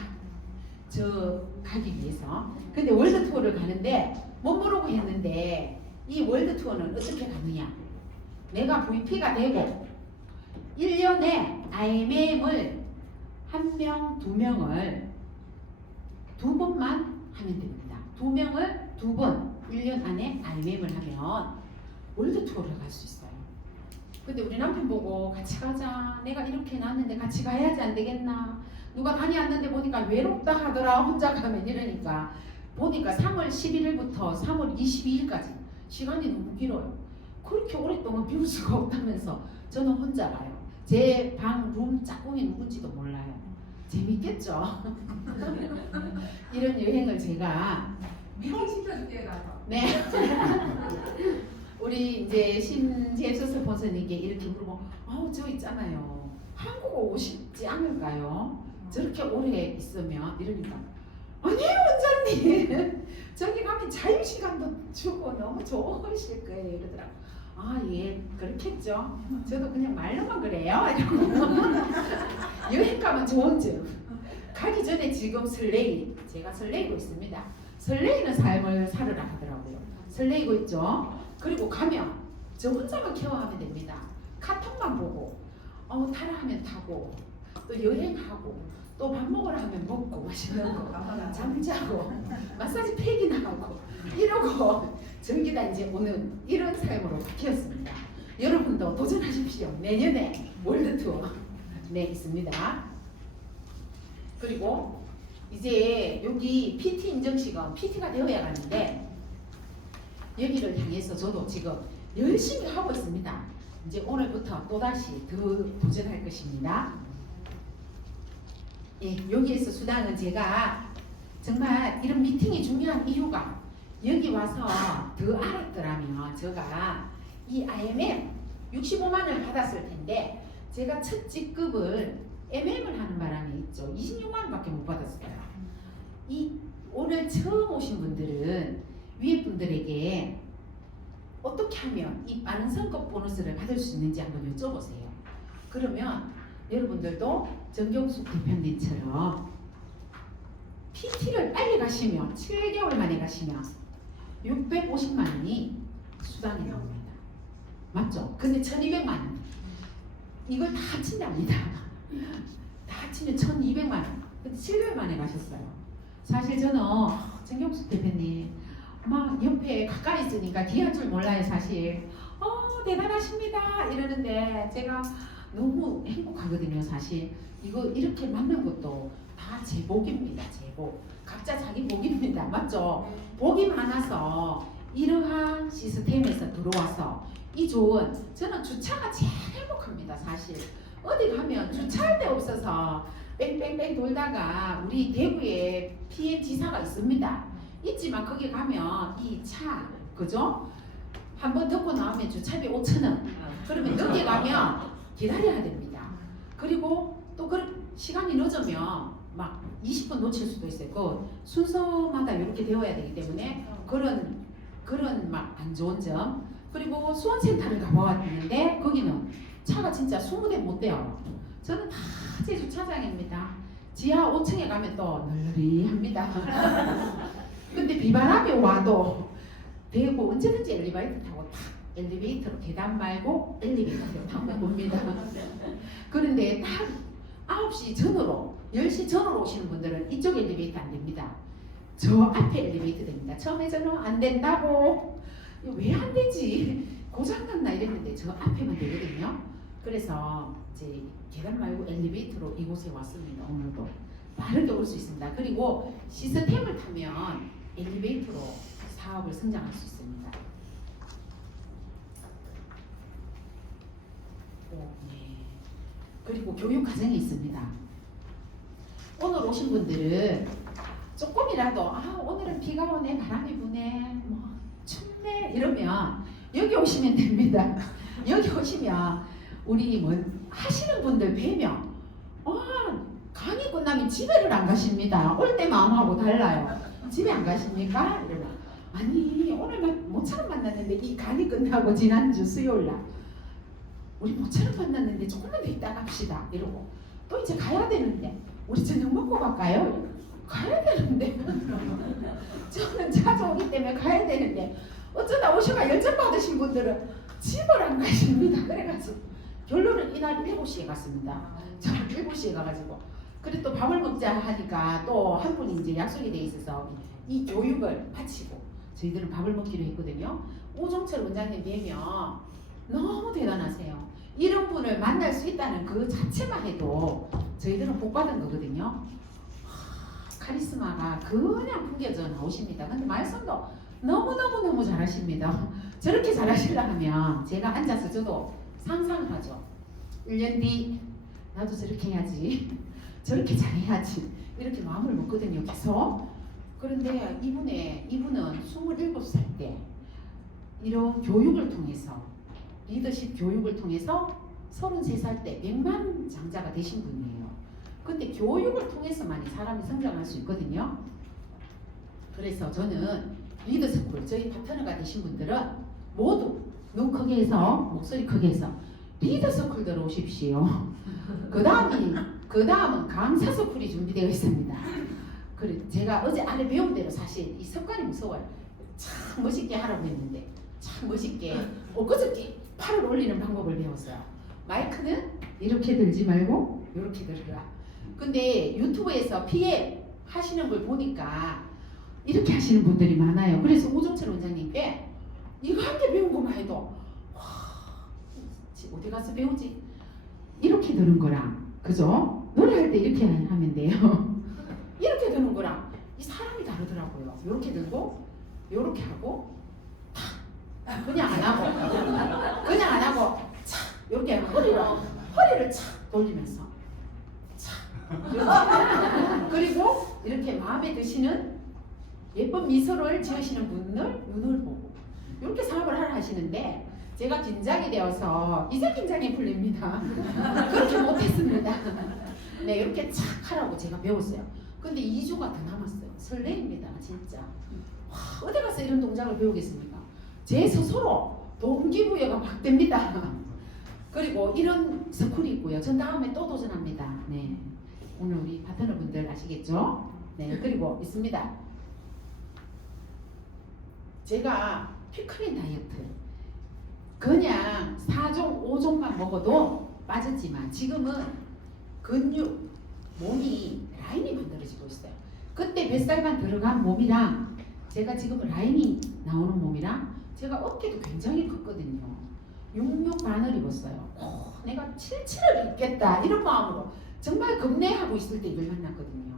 저 가기 위해서. 근데 월드 투어를 가는데 못 모르고 했는데 이 월드 투어는 어떻게 가느냐? 내가 VP가 되고 1년에 IMM을 1명, 2명을 2번만 하면 됩니다. 2명을 2번 1년 안에 IMM을 하면 월드 투어를 갈 수 있어요. 근데 우리 남편 보고 같이 가자. 내가 이렇게 해놨는데 같이 가야지 안 되겠나? 누가 다녀왔는데 보니까 외롭다 하더라. 혼자 가면 이러니까 보니까 3월 11일부터 3월 22일까지 시간이 너무 길어요. 그렇게 오랫동안 비울 수가 없다면서 저는 혼자 가요. 제 방 룸 짝꿍이 누군지도 몰라요. 재밌겠죠? 이런 여행을 제가 미팅 시켜줄게 가서. 네. 우리 이제 신재수 스폰서님께 이렇게 물어보고 저 있잖아요. 한국 오고 싶지 않을까요? 저렇게 오래 있으면 이러니까 아니에요 원장님. 저기 가면 자유시간도 주고 너무 좋으실 거예요 이러더라고. 예 그렇겠죠. 저도 그냥 말로만 그래요. 여행 가면 좋은 점 가기 전에 지금 제가 설레이고 있습니다. 설레이는 삶을 살으라 하더라고요. 설레이고 있죠. 그리고 가면 저 혼자만 케어하면 됩니다. 카톡만 보고 타라 하면 타고 또 여행하고 또 밥 먹으라 하면 먹고 맛있는 거 잠자고 마사지 팩이나 하고 이러고 전기다 이제 오는 이런 삶으로 바뀌었습니다. 여러분도 도전하십시오. 내년에 월드 투어 있습니다. 그리고 이제 여기 PT 인정식은 PT가 되어야 하는데 여기를 향해서 저도 지금 열심히 하고 있습니다. 이제 오늘부터 또다시 더 도전할 것입니다. 여기에서 수당은 제가 정말 이런 미팅이 중요한 이유가 여기 와서 더 알았더라면 제가 이 IMM 65만 원을 받았을 텐데 제가 첫 직급을 MM을 하는 바람에 있죠. 26만 원밖에 못 받았어요. 오늘 처음 오신 분들은 위에 분들에게 어떻게 하면 이 많은 성급 보너스를 받을 수 있는지 한번 여쭤보세요. 그러면 여러분들도 정경숙 대표님처럼 PT를 빨리 가시면 7개월 만에 가시면 650만 원이 수당이 나옵니다. 맞죠? 근데 1200만 원 이걸 다 합친답니다. 다 합치면 1200만 원. 근데 7개월 만에 가셨어요. 사실 저는 정경숙 대표님 막 옆에 가까이 있으니까 귀한 줄 몰라요 사실. 대단하십니다 이러는데 제가 너무 행복하거든요 사실. 이거 이렇게 만난 것도 다 제 복입니다. 제 복. 각자 자기 복입니다. 맞죠? 복이 많아서 이러한 시스템에서 들어와서 이 좋은 저는 주차가 제일 행복합니다 사실. 어디 가면 주차할 데 없어서 뺑뺑뺑돌다가 우리 대구에 PM 지사가 있습니다. 있지만 거기 가면 이 차 그죠? 한번 듣고 나오면 주차비 5,000원. 그러면 늦게 가면 기다려야 됩니다. 그리고 또 시간이 늦으면 막 20분 놓칠 수도 있어요. 그 순서마다 이렇게 되어야 되기 때문에 그런 막 안 좋은 점. 그리고 수원센터를 가보았는데 거기는 차가 진짜 20대 못 돼요. 저는 다 제 주차장입니다. 지하 5층에 가면 또 널널히합니다. 근데 비바람이 와도 되고 언제든지 엘리베이터 타고 탁 엘리베이터로 계단 말고 엘리베이터로 타고 옵니다. 그런데 딱 9시 전으로 10시 전으로 오시는 분들은 이쪽 엘리베이터 안 됩니다. 저 앞에 엘리베이터 됩니다. 처음에 저는 안 된다고 왜 안 되지? 고장났나 이랬는데 저 앞에만 되거든요. 그래서 이제 계단 말고 엘리베이터로 이곳에 왔습니다. 오늘도 빠르게 올 수 있습니다. 그리고 시스템을 타면 엘리베이터로 사업을 성장할 수 있습니다. 네. 그리고 교육 과정이 있습니다. 오늘 오신 분들은 조금이라도 오늘은 비가 오네 바람이 부네 뭐 춥네 이러면 여기 오시면 됩니다. 여기 오시면 우리 뭐 하시는 분들 뵈면 강의 끝나면 집에를 안 가십니다. 올 때 마음하고 달라요. 집에 안 가십니까? 이러면 아니 오늘 모처럼 만났는데 이 강의 끝나고 지난주 수요일날 우리 모처럼 만났는데 조금만 더 있다 갑시다 이러고 또 이제 가야 되는데 우리 저녁 먹고 갈까요? 가야 되는데 저는 자주 오기 때문에 가야 되는데 어쩌다 오셔가 열정 받으신 분들은 집을 안 가십니다. 그래가지고 결론은 이날 7시에 갔습니다. 저는 7시에 가가지고 그래 또 밥을 먹자 하니까 또 한 분이 이제 약속이 돼 있어서 이 교육을 마치고 저희들은 밥을 먹기로 했거든요. 오종철 원장님 뵈면 너무 대단하세요. 이런 분을 만날 수 있다는 그 자체만 해도 저희들은 복 받은 거거든요. 카리스마가 그냥 풍겨져 나오십니다. 근데 말씀도 너무 잘하십니다. 저렇게 잘하시려 하면 제가 앉아서 저도 상상을 하죠. 1년 뒤 나도 저렇게 해야지. 저렇게 잘해야지. 이렇게 마음을 먹거든요. 계속. 그런데 이분은 27살 때 이런 교육을 통해서 리더십 교육을 통해서 33살 때 100만 장자가 되신 분이에요. 근데 교육을 통해서만이 사람이 성장할 수 있거든요. 그래서 저는 리더스쿨 저희 파트너가 되신 분들은 모두 눈 크게 해서 목소리 크게 해서 리더스쿨 들어오십시오. 그 다음은 강사스쿨이 준비되어 있습니다. 그래 제가 어제 안에 배운 대로 사실 이 습관이 무서워요. 참 멋있게 하라고 했는데 참 멋있게 엊그저께 팔을 올리는 방법을 배웠어요. 마이크는 이렇게 들지 말고 이렇게 들으라. 근데 유튜브에서 PM 하시는 걸 보니까 이렇게 하시는 분들이 많아요. 그래서 오종철 원장님께 이거 한 개 배운 것만 해도 와 어디 가서 배우지? 이렇게 드는 거랑 그죠? 노래할 때 이렇게 하면 돼요. 이렇게 드는 거랑 이 사람이 다르더라고요. 이렇게 들고 이렇게 하고 탁 그냥 안 하고 착 이렇게 허리를 착 돌리면서 착 그리고 이렇게 마음에 드시는 예쁜 미소를 지으시는 분을 눈을 보고 이렇게 사업을 하라 하시는데 제가 긴장이 되어서 이제 긴장이 풀립니다. 그렇게 못했습니다. 네 이렇게 착 하라고 제가 배웠어요. 근데 2주가 더 남았어요. 설레입니다 진짜. 와, 어디 가서 이런 동작을 배우겠습니까? 제 스스로 동기부여가 막 됩니다. 그리고 이런 스쿨이 있고요. 전 다음에 또 도전합니다. 네 오늘 우리 파트너분들 아시겠죠? 네 그리고 있습니다. 제가 피크린 다이어트 그냥 4종 5종만 먹어도 빠졌지만 지금은 근육 몸이 라인이 만들어지고 있어요. 그때 뱃살만 들어간 몸이랑 제가 지금 라인이 나오는 몸이랑 제가 어깨도 굉장히 컸거든요. 66 반을 입었어요. 내가 77을 입겠다 이런 마음으로 정말 급내하고 있을 때 이걸 만났거든요.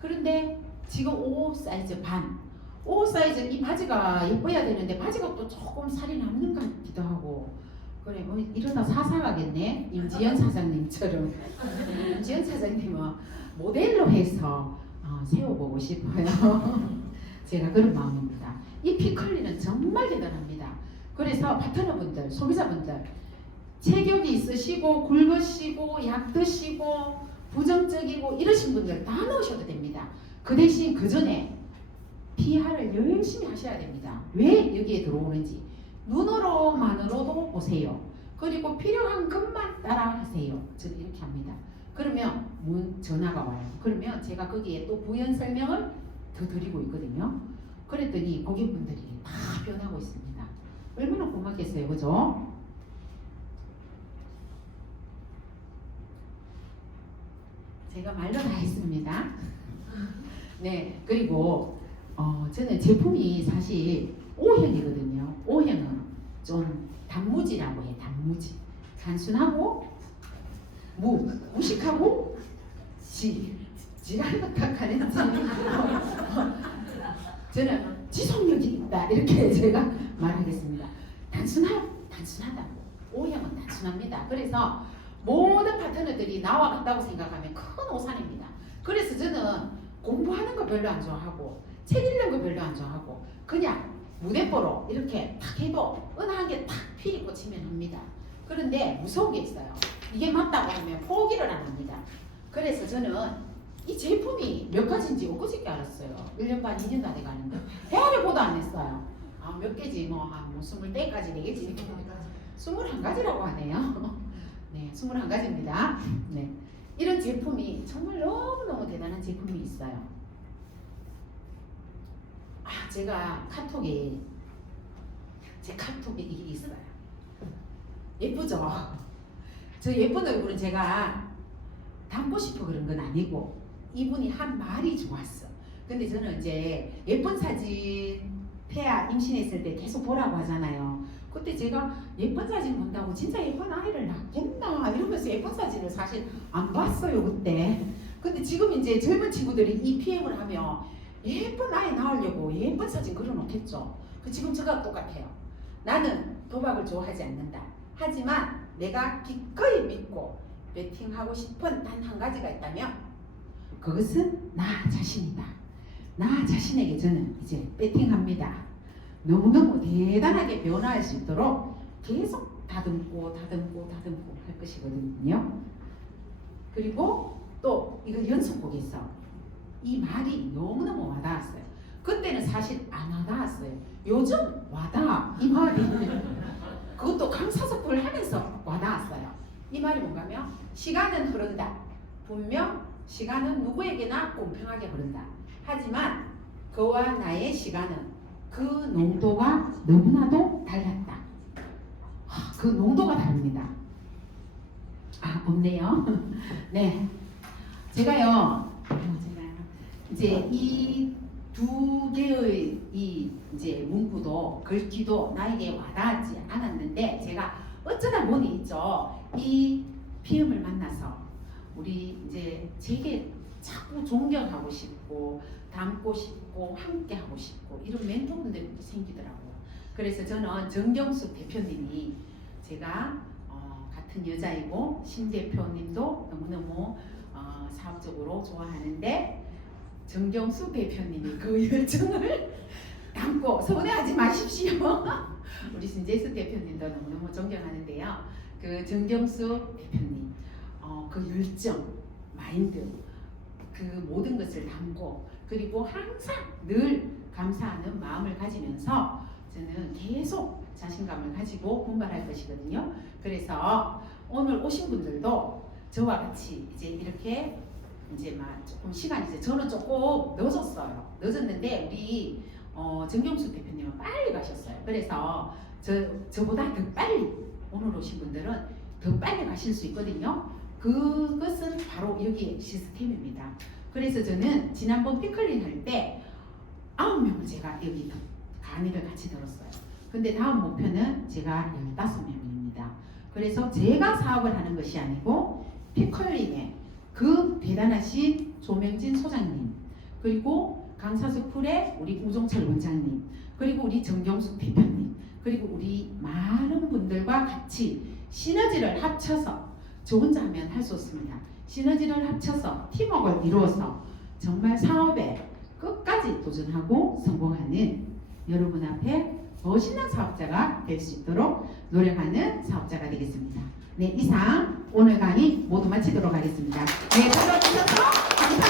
그런데 지금 55 사이즈 반 55 사이즈 이 바지가 예뻐야 되는데 바지가 또 조금 살이 남는 것 같기도 하고 그래 뭐 이러다 사상하겠네. 임지연 사장님처럼. 임지연 사장님은 모델로 해서 세워보고 싶어요. 제가 그런 마음입니다. 이 피클리는 정말 대단합니다. 그래서 파트너분들, 소비자분들 체격이 있으시고 굵으시고 약 드시고 부정적이고 이러신 분들 다 넣으셔도 됩니다. 그 대신 그 전에 PR을 열심히 하셔야 됩니다. 왜 여기에 들어오는지 눈으로만으로도 보세요. 그리고 필요한 것만 따라 하세요. 저는 이렇게 합니다. 그러면 전화가 와요. 그러면 제가 거기에 또 부연 설명을 더 드리고 있거든요. 그랬더니 고객분들이 다 변하고 있습니다. 얼마나 고맙겠어요, 그죠? 제가 말로 다 했습니다. 네, 그리고 저는 제품이 사실 O형이거든요. O형은 좀 단무지라고 해요. 단무지. 단순하고 무식하고 지랄 같아가는지 저는 지속력이 있다 이렇게 제가 말하겠습니다. 단순하다고. O형은 단순합니다. 그래서 모든 파트너들이 나와 같다고 생각하면 큰 오산입니다. 그래서 저는 공부하는 거 별로 안 좋아하고 책 읽는 거 별로 안 좋아하고 그냥 무대뽀로 이렇게 탁 해도 은하게 탁 필이 꽂히면 합니다. 그런데 무서운 게 있어요. 이게 맞다고 하면 포기를 안 합니다. 그래서 저는 이 제품이 몇 가지인지 엊그저께 알았어요. 1년 반, 2년 다 돼가는데 헤아려보도 안 했어요. 몇 개지 한 20대까지 되겠지. 21가지라고 하네요. 네, 21가지입니다. 네, 이런 제품이 정말 너무너무 대단한 제품이 있어요. 제가 제 카톡에 이게 있어요. 예쁘죠? 저 예쁜 얼굴은 제가 담고 싶어 그런 건 아니고 이분이 한 말이 좋았어. 근데 저는 이제 예쁜 사진 태아 임신했을 때 계속 보라고 하잖아요. 그때 제가 예쁜 사진 본다고 진짜 예쁜 아이를 낳겠나 이러면서 예쁜 사진을 사실 안 봤어요 그때. 근데 지금 이제 젊은 친구들이 이 PM을 하면 예쁜 아이 낳으려고 예쁜 사진 걸어놓겠죠. 지금 저가 똑같아요. 나는 도박을 좋아하지 않는다. 하지만 내가 기꺼이 믿고 베팅하고 싶은 단 한 가지가 있다면 그것은 나 자신이다. 나 자신에게 저는 이제 베팅합니다. 너무너무 대단하게 변화할 수 있도록 계속 다듬고 할 것이거든요. 그리고 또 이거 연속곡에서 이 말이 너무너무 와닿았어요. 그때는 사실 안 와닿았어요. 요즘 와닿아. 이 말이 그것도 강사석부를 하면서 와닿았어요. 이 말이 뭔가면 시간은 흐른다. 분명 시간은 누구에게나 공평하게 흐른다. 하지만 그와 나의 시간은 그 농도가 너무나도 달랐다. 그 농도가 다릅니다. 없네요. 네, 제가 이제 이 두 개의 이 이제 문구도 글귀도 나에게 와닿지 않았는데 제가 어쩌다 보니 있죠. 이 PM을 만나서 우리 이제 제게 자꾸 존경하고 싶고 닮고 싶고 함께 하고 싶고 이런 멘토분들이 생기더라고요. 그래서 저는 정경숙 대표님이 제가 같은 여자이고 신 대표님도 너무너무 사업적으로 좋아하는데 정경숙 대표님이 그 열정을 담고 서운해하지 마십시오. 우리 신재수 대표님도 너무너무 존경하는데요. 그 정경숙 대표님 그 열정, 마인드 그 모든 것을 담고 그리고 항상 늘 감사하는 마음을 가지면서 저는 계속 자신감을 가지고 분발할 것이거든요. 그래서 오늘 오신 분들도 저와 같이 이제 이렇게 이제 막 조금 시간이 이제 저는 조금 늦었는데 우리 정경수 대표님은 빨리 가셨어요. 그래서 저보다 더 빨리 오늘 오신 분들은 더 빨리 가실 수 있거든요. 그것은 바로 여기 시스템입니다. 그래서 저는 지난번 피클린 할 때 9명을 제가 여기 강의를 같이 들었어요. 근데 다음 목표는 제가 15명입니다. 그래서 제가 사업을 하는 것이 아니고 피클린의 그 대단하신 조명진 소장님 그리고 강사스쿨의 우리 우종철 원장님 그리고 우리 정경숙 대표님 그리고 우리 많은 분들과 같이 시너지를 합쳐서 저 혼자 하면 할 수 없습니다. 시너지를 합쳐서 팀워크를 이루어서 정말 사업에 끝까지 도전하고 성공하는 여러분 앞에 멋있는 사업자가 될 수 있도록 노력하는 사업자가 되겠습니다. 네, 이상 오늘 강의 모두 마치도록 하겠습니다. 네, 들어주셔서 감사합니다.